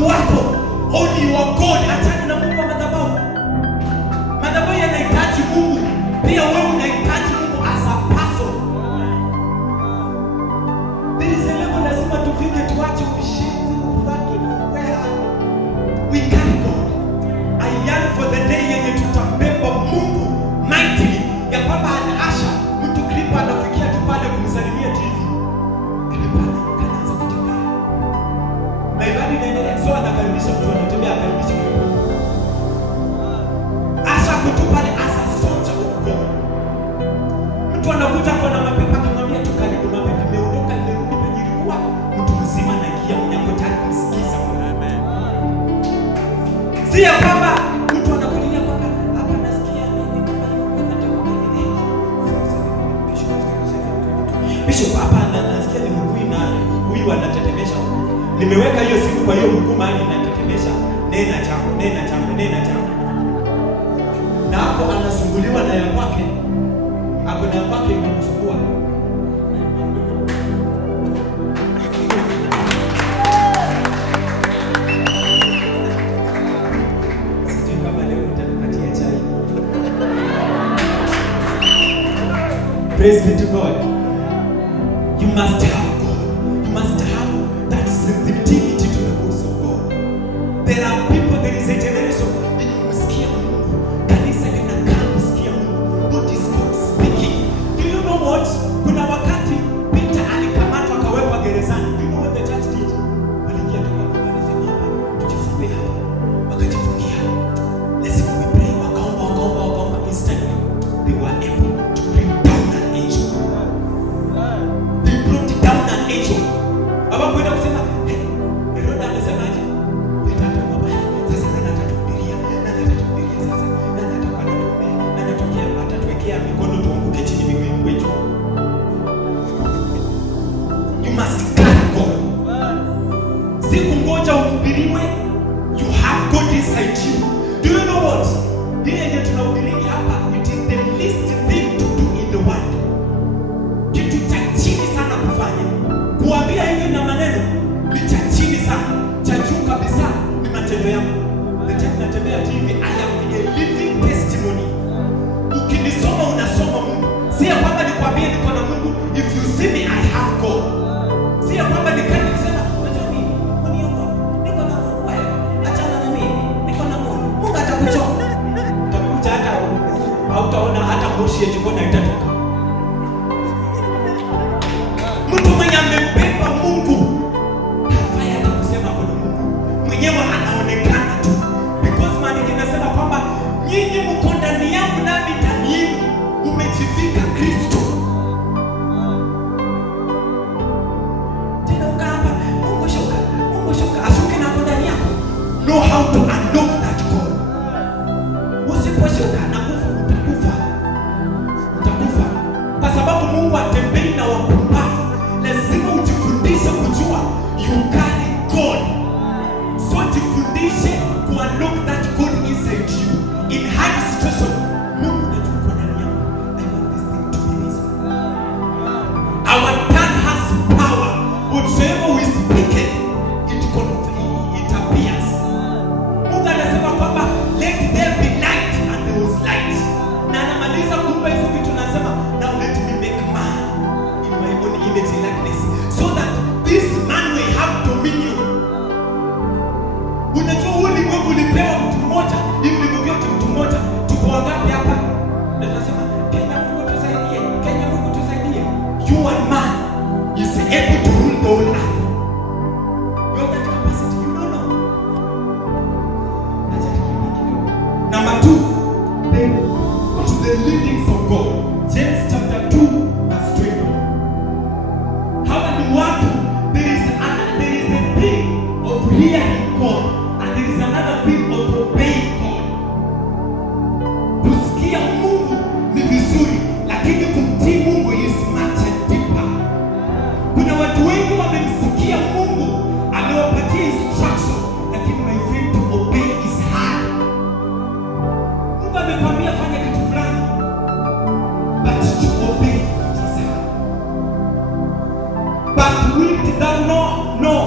Mungu wako, only your God. Achana na Mungu wa madhabahu. Madhabahu yanahitaji Mungu, pia wewe unahitaji Mungu as a person. There is a level lazima tufike, tuache ushenzi, ufaki, we carry God. I yearn for the day yenye tutambeba Mungu mightily, ya kwamba anaasha mtu klipa anafikia tu pale kumsalimia TV. Klipa anaanza kutembea. Na ibada inaendelea, so anakaribisha mtu anatembea, akaribisha klipa. Asha kutu pale asa soldier of God. Mtu anakuja kwa na mapepa kumwambia tu karibu, mapepa imeondoka, imerudi penye ilikuwa, mtu mzima na kia mnyako tayari kumsikiza. Amen. Si ya kwamba mtu anakulia kwamba hapa nasikia mimi kama hiyo nataka kufanya. Bishop hapa nasikia ni mguu na huyu anatetemesha. Nimeweka hiyo siku kwa hiyo mguu mahali inatetemesha. Nena chako, nena chako, nena chako. Na hapo anasumbuliwa na ya kwake. Hapo na ya kwake inamsumbua. Praise be to God. You must have God. You must have that sensitivity to the voice of God. There are people, there is a generation that you must hear Mungu. Kanisa linakaa kusikia Mungu. What is God speaking? Do you know what? Kuna wakati Peter alikamatwa akawekwa gerezani. Do you know what the church did? Waliingia tu kwa walisema hapa, tujifungie hapa. Wakajifungia. Let's we pray. Wakaomba instantly. They were able to bring down an angel. They brought down an angel. Hawakwenda kusema, Herode amesemaje? Nitatoa mabaya. Sasa natatubiria sasa. Natakuwa natumbea. Natokea atatuwekea mikono tuanguke chini miguu yetu. You must guard God. Siku ngoja uhubiriwe, you have God inside you. Do you know what? Hii yenye tunahubiri hapa, it is the least thing to do in the world. Kitu cha chini sana kufanya. Kuambia hivi na maneno ni cha chini sana. Cha juu kabisa ni matendo yangu. Natembea TV, I am a living testimony. Ukinisoma unasoma Mungu. Si ya kwamba nikwambie niko na Mungu. If you see me, I have God. Si ya kwamba nikani kusema, unajua mimi, uniongo, niko na Mungu. Achana na mimi, niko na Mungu. Mungu atakuchoma. Utakuja hata hautaona hata moshi ya jikoni itatoka. Mtu mwenye amembeba Mungu hafai hata kusema kuna Mungu. Mwenyewe anaonekana tu. Because maandiko yanasema kwamba nyinyi mko ndani yangu nami ndani yenu, umejivika Kristo. Tena ukamba Mungu shuka, ashuke na ndani yako. Know how to unlock that God. Usiposhuka na utakufa. Kwa sababu Mungu atembei na wapumbavu. Lazima ujifundishe kujua you carry God. So jifundishe ku unlock that God inside you. In hard situation, Mungu anachukua ndani yako. I want this thing to be easy. Our tongue has power. Whatsoever we speak it appears. Mungu anasema kwamba let there be light, and there was light. Na anamaliza kuumba hizo vitu, nasema now let me make man in my own image and likeness, so that this man will have dominion. Unajua ulimwengu ulipewa mtu mmoja, hivi ulimwengu yote mtu mmoja. Tuko wangapi hapa? Na tunasema Kenya Mungu tusaidie, Kenya Mungu tusaidie. You and man is able to rule the whole earth. You have that capacity, you don't know. Number 2, to the leadings of God. James chapter 2 verse 20. Hawa ni watu, there is a thing of hearing God, and there is another thing of obeying God. Kusikia Mungu ni vizuri, lakini kumtii Mungu is much deeper. Kuna watu wengi wamemsikia Mungu, amewapatia instruction, lakini my friend, to obey is hard. Mungu amekwambia fanya kitu fulani, but to obey it is hard. But wilt thou know,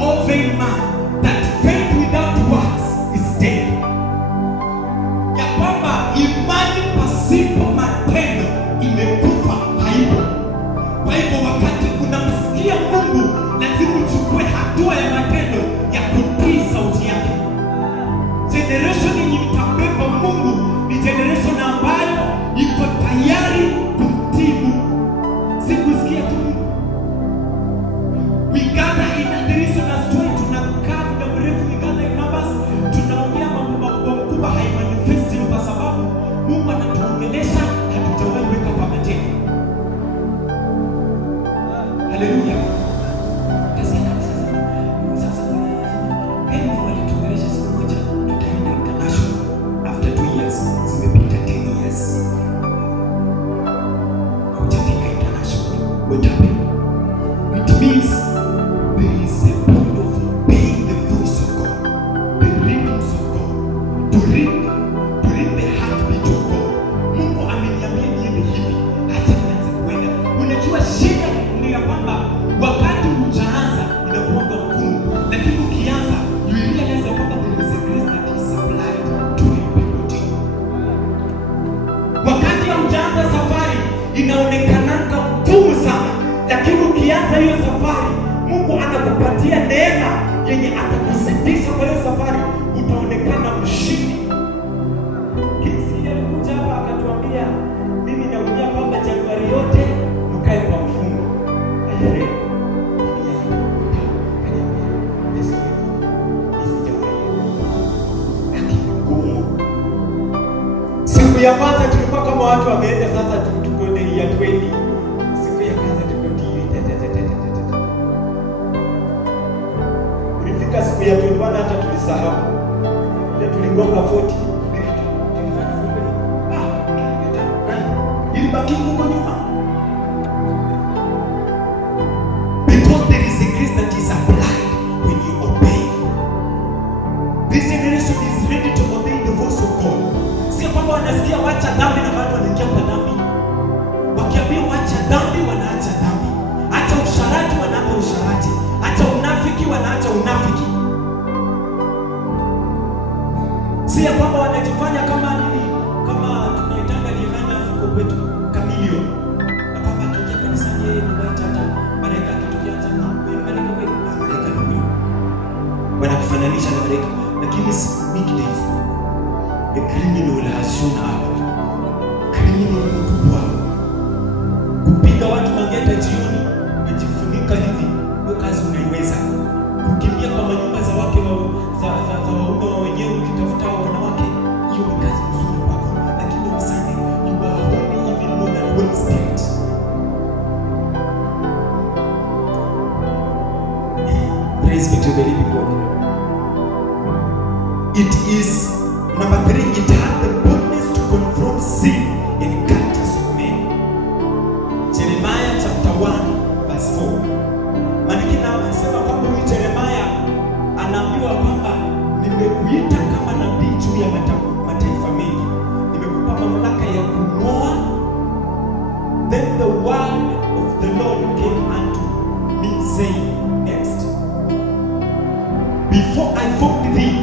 O vain man, that kuonyesha hatujawahi weka kwa matendo. Haleluya. Sasa hebu walituongelesha siku moja tutaenda international after 2 years. Zimepita 10 years. Hujafika international. What happened? It means there is a point of obeying the voice of God, the rhythms of God, to read the heartbeat of God. Mungu ameniambia niende hivi, acha nianze kuenda. Unajua shida ni ya kwamba wakati hujaanza inakuwa ngumu, lakini ukianza you realize kwamba there is a grace that is supplied to everybody. Wakati hujaanza safari inaonekana ngumu sana, lakini ukianza hiyo safari Mungu anakupatia neema yenye atakusaidia kwa hiyo safari, utaonekana mshindi. Kisi alikuja hapa akatuambia, mimi naumia kwamba Januari yote mkae kwa mfungo. Siku ya kwanza tulikuwa kama watu wameenda, sasa tuko ndani ya 20. Siku ya kwanza tuko tiri. Ulifika siku ya 21 hata tulisahau. Ile tuligonga 40. Ilibaki huko nyuma. Because there is a grace that is applied when you obey. This generation is ready to obey the voice of God. Sio kwamba wanasikia wacha dhambi na bado wanaingia kwa dhambi. Wakiambia wacha dhambi wanaacha dhambi. Acha usharati wanaacha usharati. Acha unafiki wanaacha unafiki. Sio kwamba wanajifanya kama nini? Kama tunaitanga Rihanna huko kwetu, Kamilio. Na kwamba akiingia kanisani yeye ni white hata malaika akitukianza na malaika wewe malaika ni wewe. Wanakufananisha na malaika, lakini weekdays the criminal has shown up. Criminal mkubwa kupiga watu mageta jioni, kujifunika hivi, hiyo kazi unaiweza. Kukimbia kwa manyumba za wake za waume wenyewe ukitafuta wanawake, hiyo ni kazi nzuri kwako, lakini usane you are holy even more than Holy Spirit. Praise be to the living God. It is number 3, it had the boldness to confront sin and characters of men. Jeremiah chapter 1 verse 4. Maana anasema kwamba huyu Jeremiah anaambiwa kwamba nimekuita kama nabii juu ya mataifa mengi. Nimekupa mamlaka ya kung'oa. Then the word of the Lord came unto me saying, next. Before I formed thee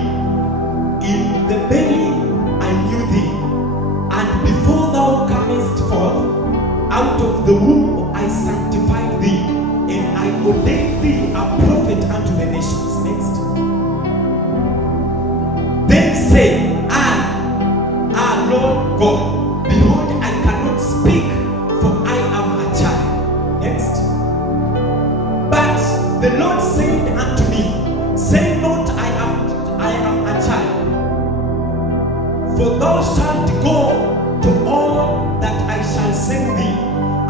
in the belly I knew thee, and before thou camest forth out of the womb I sanctified thee, and I ordained thee a prophet unto the nations. Next. Then say, Lord God, behold, I cannot speak, for I am a child. Next. But the Lord said unto me, say not, I am a child. For thou shalt go to all that I shall send thee,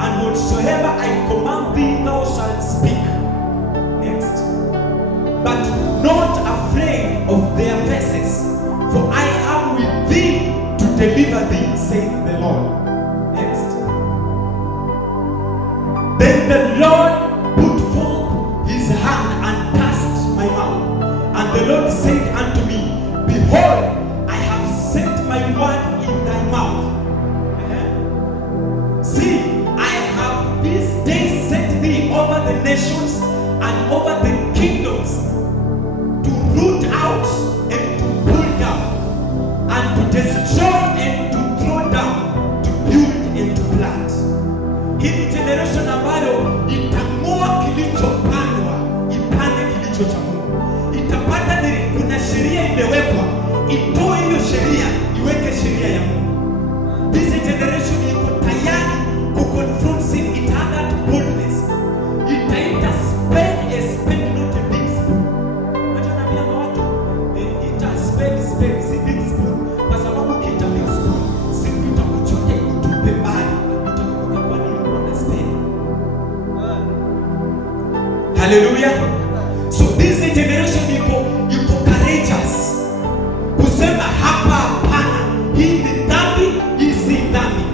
and whatsoever I command thee thou shalt speak. Next. But not afraid of their faces, for I am with thee to deliver thee, saith the Lord. Next. Then the Lord put forth his hand and touched my mouth, and the Lord said unto me, behold, my word in thy mouth. See, I have this day set thee over the nations and over the kingdoms, to root out and to pull down, and to destroy and to throw down, to build and to plant. Hii generation ambayo itang'oa kilichopandwa, ipande kilicho cha Mungu. Itapata kuna sheria imewekwa, itoe hiyo sheria, iweke sheria ya Mungu. This generation iko tayari ku confront sin, it had that boldness. Itaita spade a spade Hallelujah. So this generation yuko courageous kusema hapa hapana, hii ni dhambi, hii si dhambi.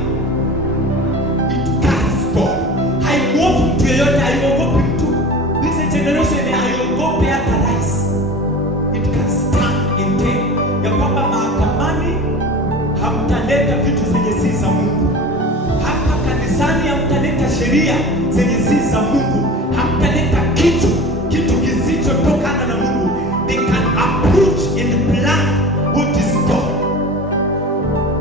It carries God. Haiogopi mtu yeyote, haiogopi mtu. This generation haiogopi hata rais. It can stand in day ya kwamba mahakamani hamtaleta vitu zenye si za Mungu. Hapa kanisani hamtaleta sheria zenye si za Mungu. Hamtaleta kitu kisichotokana na Mungu. They can approach and plant what is God.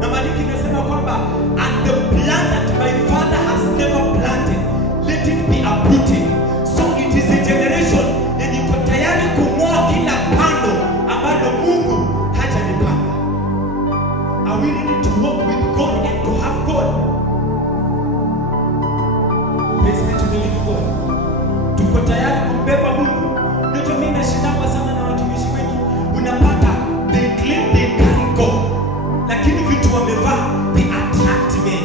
Na maandiko inasema kwamba and the plant that my father has never planted, let it be uprooted. So it is a generation yenye iko tayari kung'oa kila pando ambalo Mungu hajalipanda. Are we ready to walk with God and to have God? Praise be to the living God. Tuko tayari kumbeba Mungu. Ndio mimi nashindana sana na watumishi wengi. Unapata they claim they carry God, lakini vitu wamevaa they attract men.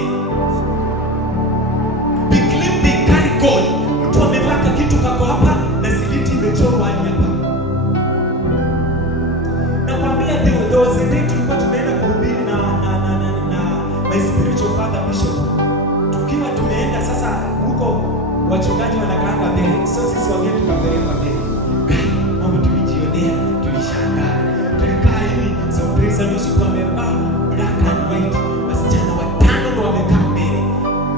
They claim they carry God. Mtu amevaa kitu kako hapa na siliti imechorwa hapa. Nakwambia there was a day tulikuwa tumeenda kuhubiri na my spiritual father Bishop. Tukiwa tumeenda sasa huko wachungaji wanakaanga mbele. So sisi wageni tukapeleka mbele. Mambo tulijionea, tulishangaa. Tulikaa hivi, so praise and worship wamevaa black and white. Wasichana watano ndio wamekaa mbele.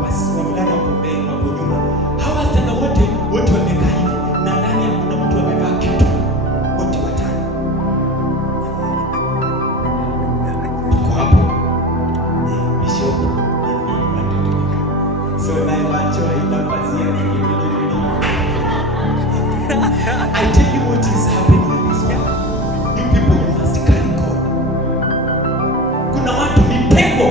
Basi wavulana wako mbele, wako nyuma. Hawa wasichana wote wamekaa hivi. Na ndani kuna mtu amevaa kitu. Wote watano. Tuko hapo. Bishop. So naye macho haitapazia kwenye I tell you what is happening in this world. You people, you must carry God. Kuna watu mitego.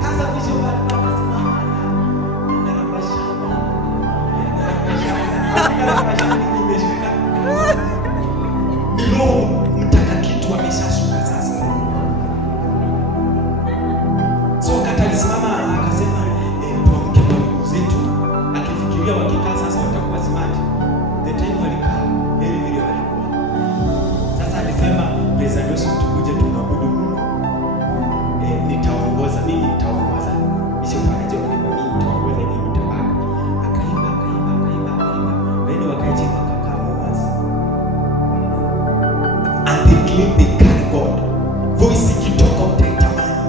Hasa Bishop anasimama. Ni Roho Mtakatifu ameshashuka sasa. So wakati alisimama akasema tuamke kwa miguu zetu, akifikiria wakikaa sasa watakuwa smart. The time walikaa heri vile walikuwa. Sasa alisema praise and worship tukuje tumwabudu Mungu. Nitaongoza mimi. Bishop akaja kuimba mimi nitaongoza mimi nitabaki. Akaimba. Wale wakaje wakakaa wazi. And they claim they carry God. Voice ikitoka utaitamani.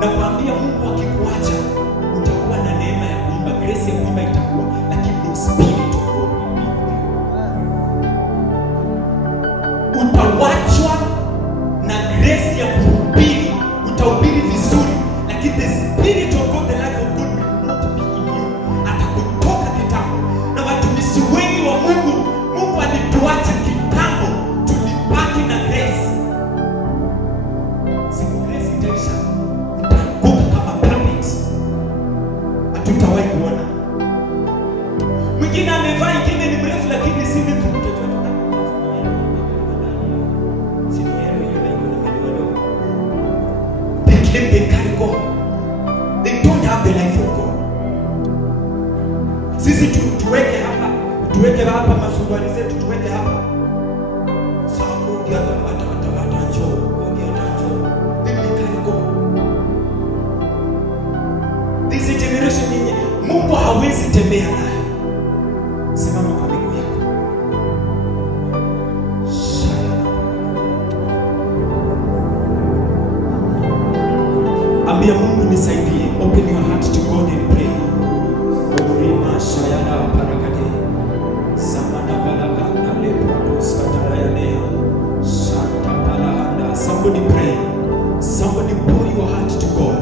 Nakwambia Mungu akikuacha utakuwa na neema ya kuimba, grace ya kuimba itakuwa, lakini no spirit of God will be with you. Utawachwa na grace ya kuhubiri, utahubiri vizuri, lakini the spirit of God, the life of God will not be in you. Atakutoka kitambo. Na watumishi wengi wa Mungu alituacha kitambo, tulibaki na grace. Siku grace itaisha, utaanguka kama puppet. Hatutawahi kuona. Mwingine amevaa, ingine ni mrefu lakini si mtu mtoto. They claim they carry God. They don't have the life of God. Sisi tuweke hapa masuruali zetu, tuweke hapa. Sababu ndio atanjo. They carry God. This generation yenye Mungu hawezi tembea nayo. Simama kwa miguu yako. Ambia Mungu nisaidie. Open your heart to God and pray. Orima shayana parakade. Samana balaganda leprados katarayane. Shanta balaganda. Somebody pray. Somebody pour your heart to God.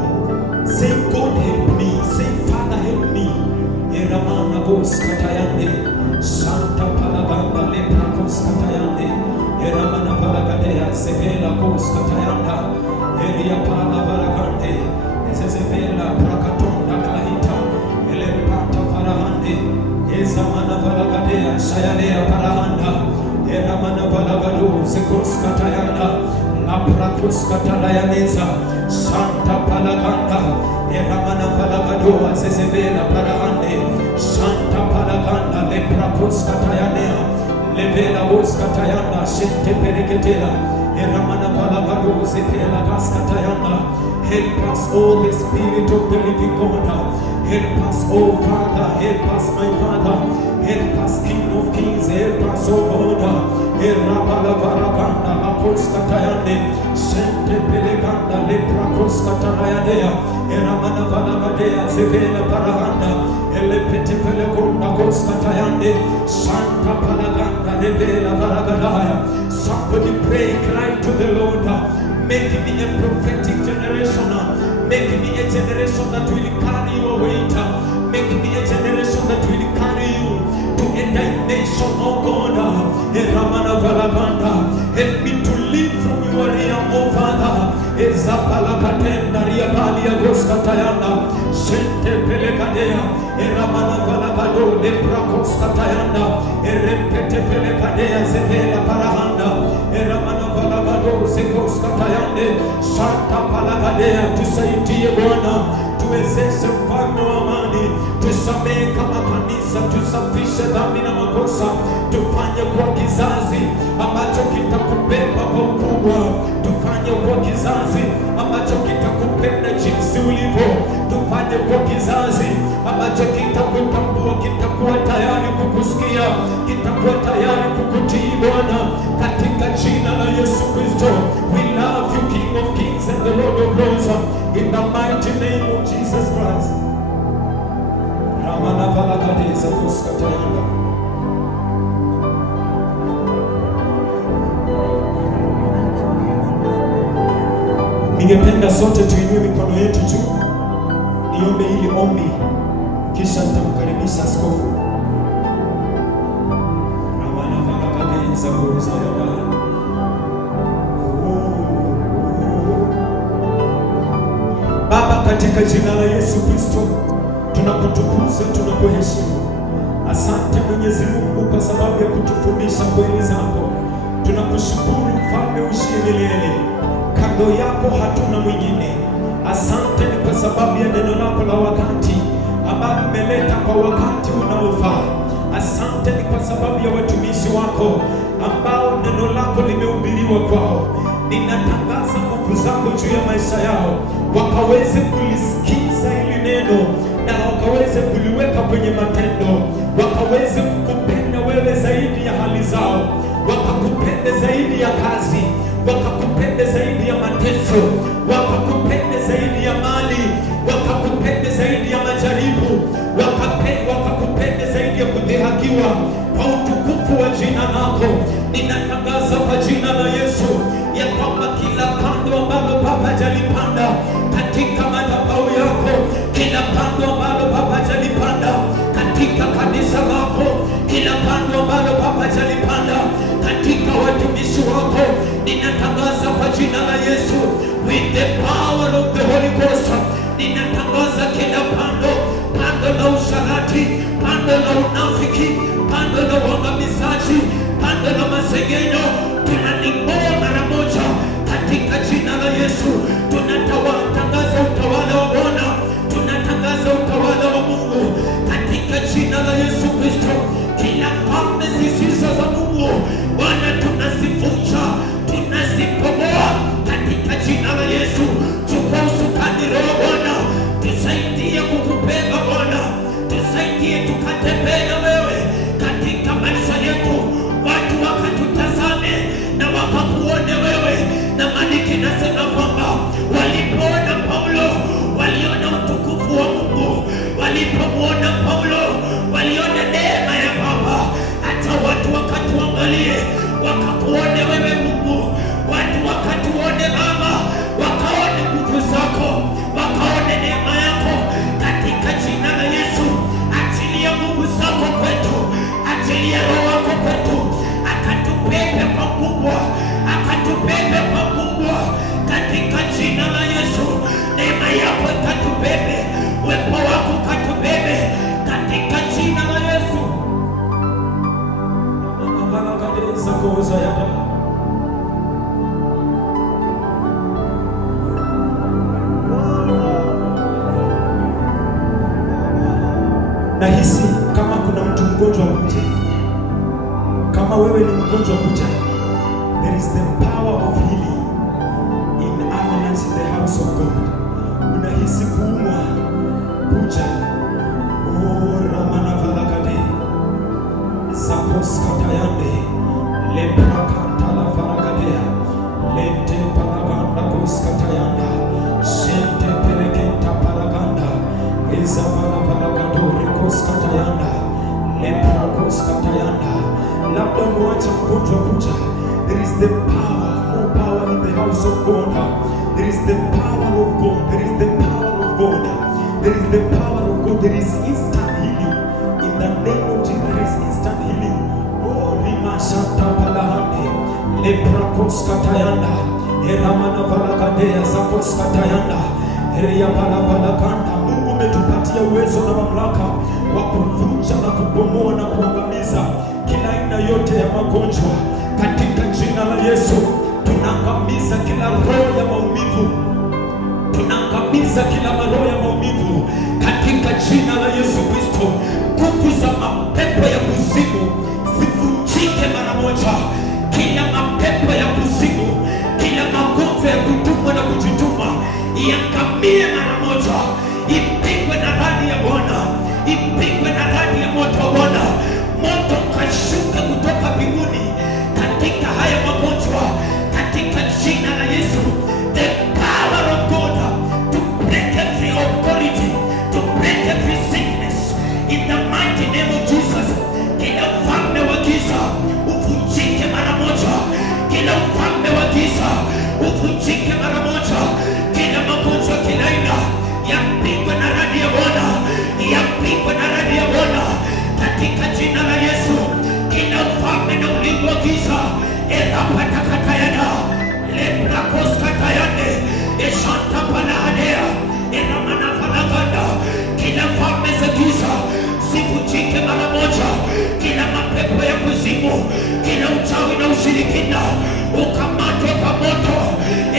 Say, God help me. Say, Father help me. Eramana bos katayane. Shanta balaganda leprados katayane. Eramana balagade. Sevela bos katayanda. Eria pala balagande. Ezezevela prakatonda klahita. Elempata parahande. Ezamana balagade. Shayalea parahanda. Eramana balagado. Sekos katayanda. Aprakuskatalayaneza, Santa Palaganda, Eramana Palagadoa, Zezevela Parahande, Santa Palaganda, Leprakuskatayanea, Levela Boskatayana, Sente Pereketela, Eramana Palagado, Zepela Gaskatayana. Help us, oh the Spirit of the living God. Help us, oh Father, help us, my Father. Help us, King of Kings, help us, oh God. Erabala Varaganda, Aposkatayane, Sente Peleganda, Leprakoskatayadea, Eramana Valagadea, Zevela Paraganda, Elepete Pelegunda, Koskatayande, Santa Palaganda, Levela Varagadaya. Somebody pray, cry to the Lord. Make me a prophetic generation. Make me a generation that will carry your weight. Make me a generation that will carry you to a dimension, oh God. Help me to live from your realm, oh Father. Ezapalakatenda riabalia goskatayana, Sente Pelekadea, Eramana Valagado, Leprakoskatayana, Erempete Pelekadea, Zevela Parahanda, Eramana Valagado, Zekoskatayande, Santa Palagadea, tusaidie Bwana, tuwezeshe mfalme wa amani, tusamehe kama kanisa, tusafishe dhambi na makosa, tufanye kwa kizazi ambacho kitakubeba kwa ukubwa, tufanye kwa kizazi ambacho kitakupenda jinsi ulivyo, tufanye kwa kizazi ambacho kitakutambua, kitakuwa tayari kukusikia, kitakuwa tayari kukutii Bwana, katika jina la Yesu Kristo. We love you, King of Kings and the Lord of Lords, in the mighty name of Jesus Christ. Ramana Valakadeza Kuskatayanda. Ningependa sote tuinue mikono yetu juu, niombe hili ombi, kisha nitamkaribisha askofu. Ramana Valakadeza Kuskatayanda. Baba, katika jina la Yesu Kristo, tunakutukuza, tunakuheshimu. Asante Mwenyezi Mungu kwa sababu ya kutufundisha kweli zako. Tunakushukuru Mfalme uishie milele, kando yako hatuna mwingine. Asante ni kwa sababu ya neno lako la wakati ambalo umeleta kwa wakati unaofaa. Asante ni kwa sababu ya watumishi wako ambao neno lako limehubiriwa kwao. Ninatangaza nguvu zako juu ya maisha yao, wakaweze kulisikiza hili neno na wakaweze kuliweka kwenye matendo, wakaweze kukupenda wewe zaidi ya hali zao, wakakupende zaidi ya kazi, wakakupende zaidi ya mateso, wakakupende zaidi ya mali, wakakupende zaidi ya majaribu, wakakupende zaidi ya kudhihakiwa, kwa utukufu wa jina lako. Ninatangaza kwa jina la Yesu ya kwamba kila pando ambalo Baba jalipanda katika madhabahu yako, kila pando ambalo Baba jalipanda katika kanisa lako, kila pando ambalo Baba jalipanda katika watumishi wako, ninatangaza kwa jina la Yesu, with the power of the Holy Ghost, ninatangaza kila pando la usharati, pando la unafiki, pando la uangamizaji, pando la masengenyo, tunaling'oa mara moja katika jina la Yesu. Tunatangaza utawala wa Bwana, tunatangaza utawala wa Mungu katika jina la Yesu Kristo. Kila falme zisizo za Mungu Bwana tunazivunja, tunazipomoa katika jina la Yesu. Chukua usukani Roho Bwana, tusaidie kukupenda Bwana, tusaidie tukatembee na wewe katika maisha yetu, watu wakatutazame na wakakuone wewe. Na maandiko yanasema kwamba wali Nahisi kama kuna mtu mgonjwa kuja. Kama wewe ni mgonjwa kuja, there is the power of healing in abundance in the house of God. Unahisi kuumwa kuja. Ramana valakade Zakos katayande Leprakanta la valakadea Lente palaganda kos katayanda Shente perekenta palaganda Ezavala valakadore kos katayanda Leprakos katayanda. Labda mwacha mgonjwa kuja. There is the power, more power in the house of God. There is the power of God. There is the power of God. There is the power of God. There is instant healing. In the name of Jesus, there is instant healing. Oh, Rima Shanta Palahande, Leprakos Katayanda, Eramana Valakadea, Zakos Katayanda, Eria Palavalakanda. Mungu umetupatia uwezo na mamlaka wa kuvunja na kubomoa na kuangamiza kila aina yote ya magonjwa katika jina la Yesu. Tunaangamiza kila roho ya maumivu. Tunaangamiza kila roho ya maumivu katika jina la Yesu Kristo. Nguvu za mapepo ya kuzimu zivunjike mara moja. Kila mapepo ya kuzimu, kila magonjwa ya kutumwa na kujituma iangamie mara moja. Ipigwe na radi ya Bwana, ipigwe na radi ya moto wa Bwana. Moto kashuka kutoka mbinguni katika haya magonjwa katika jina la Yesu. The power of God to break every authority, to break every sickness in the mighty name of Jesus. Kila ufalme wa giza uvunjike mara moja. Kila ufalme wa giza uvunjike mara moja. Kila magonjwa kila aina yapigwe na radi ya Bwana, yapigwe na radi ya Bwana katika jina la Yesu. Kila ufalme na ulingo wa giza erapatakatayana leprakoskatayane eshantapalahadea eramanafalaganda. Kila falme za giza zivunjike mara moja. Kila mapepo ya kuzimu, kila uchawi na ushirikina ukamatwe kwa moto.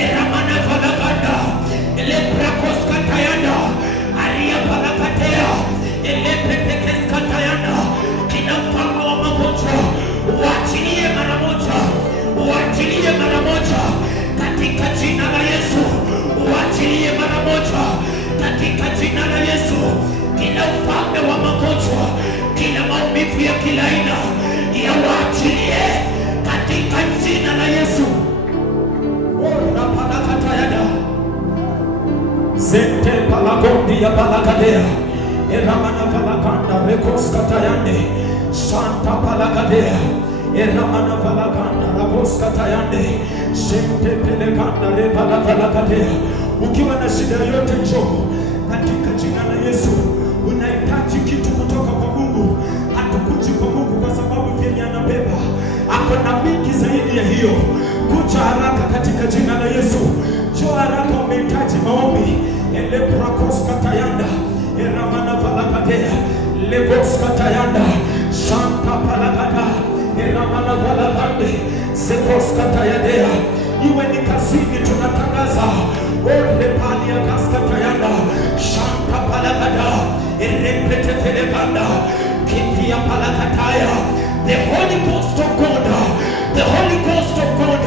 Eramanafalaganda leprakoskatayana ariapalakatea elepetekeskatayana. Kila mfalme wa magonjwa uachilie mara moja, uachilie mara moja katika jina la Yesu. Uachilie mara moja katika jina la Yesu. Kila ufalme wa magonjwa, kila maumivu ya kila aina ya uachilie katika jina la Yesu. Rapalakatayada Zente palagondi ya palakadea Eramana palakanda rekoskatayande Shanta palagadea Eramana palakanda rakoskatayande Shente pelekanda repalakadea. Ukiwa na shida yote njoo katika jina la Yesu. Unahitaji kitu kutoka kwa Mungu, hatukuji kwa Mungu kwa sababu vyenye anabeba ako na mingi zaidi ya hiyo. Kuja haraka katika jina la Yesu. Njoo haraka, umehitaji maombi. Eleprakoskatayanda Eramana palakadea legoskatayanda Shanta palakada Eramana palakande sekoskatayadea. Iwe ni kazini, tunatangaza ole pali ya kaskatayanda Shanta palakada erepetefelekanda kitia palakataya. The Holy Ghost of God, the Holy Ghost of God,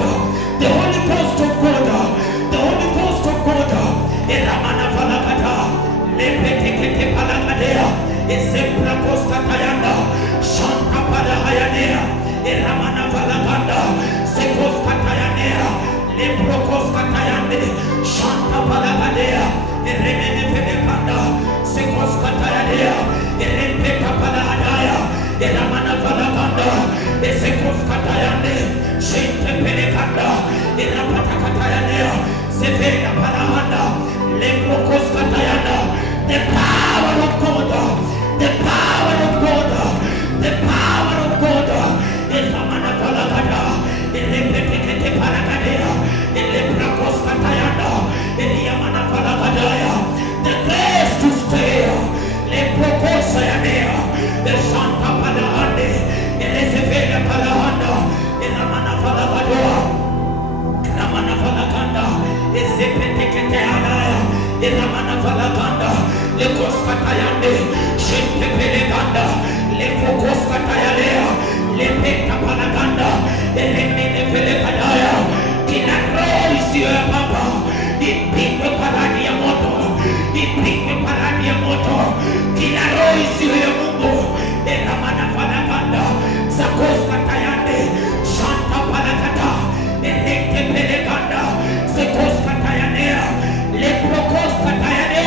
the Holy Ghost of God, the Holy Ghost of God. Eramana palakada lepetekete palakadea ezeprakoskatayanda Shanta palahayanea Eramana palakanda sekoskatayanea leprokoskatayande Shanta palakadea eremene pelekanda sekoskatayadea erempeta palahadaya Eramana palakanda esekoskatayande Shente pelekanda erapatakatayanea sevena palahanda leprokoskatayanda. The power of God, the power of God, the power of God. Eramana palakada erepetekete palakadea eleprakoskatayanda Eliamana palakadaya. The grace to stay leprokosayanea Shanta palahande elezevena palahanda Eramana palakadoa Ramana palakanda ezepetekete alaya Eramana Valaganda, Lekoskatayande, Shentepeleganda, Lefokoskatayalea, Lepeta Palaganda, Elemene Pelegandaya, kila roho isiyo ya baba ipigwe paradi ya moto, ipigwe paradi ya moto, kila roho isiyo ya Mungu. Eramana Palaganda, Zakoskatayande, Shanta Palaganda, Eleke Peleganda, Zekoskatayanea, Leprokoskatayane.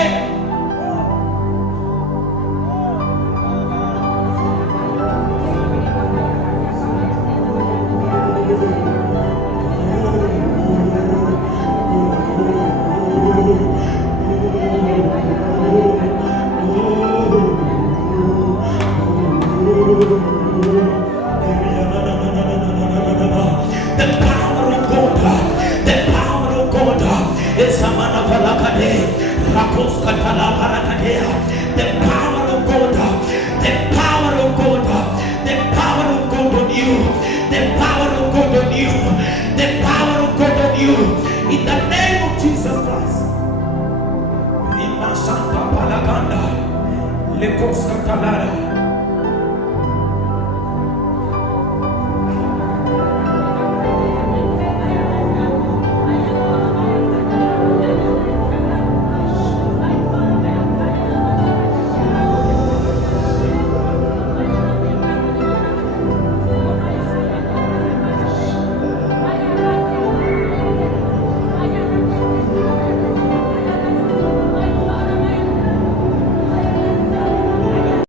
In the name of Jesus Christ. Rima Santa Palaganda, Lekoska Talara.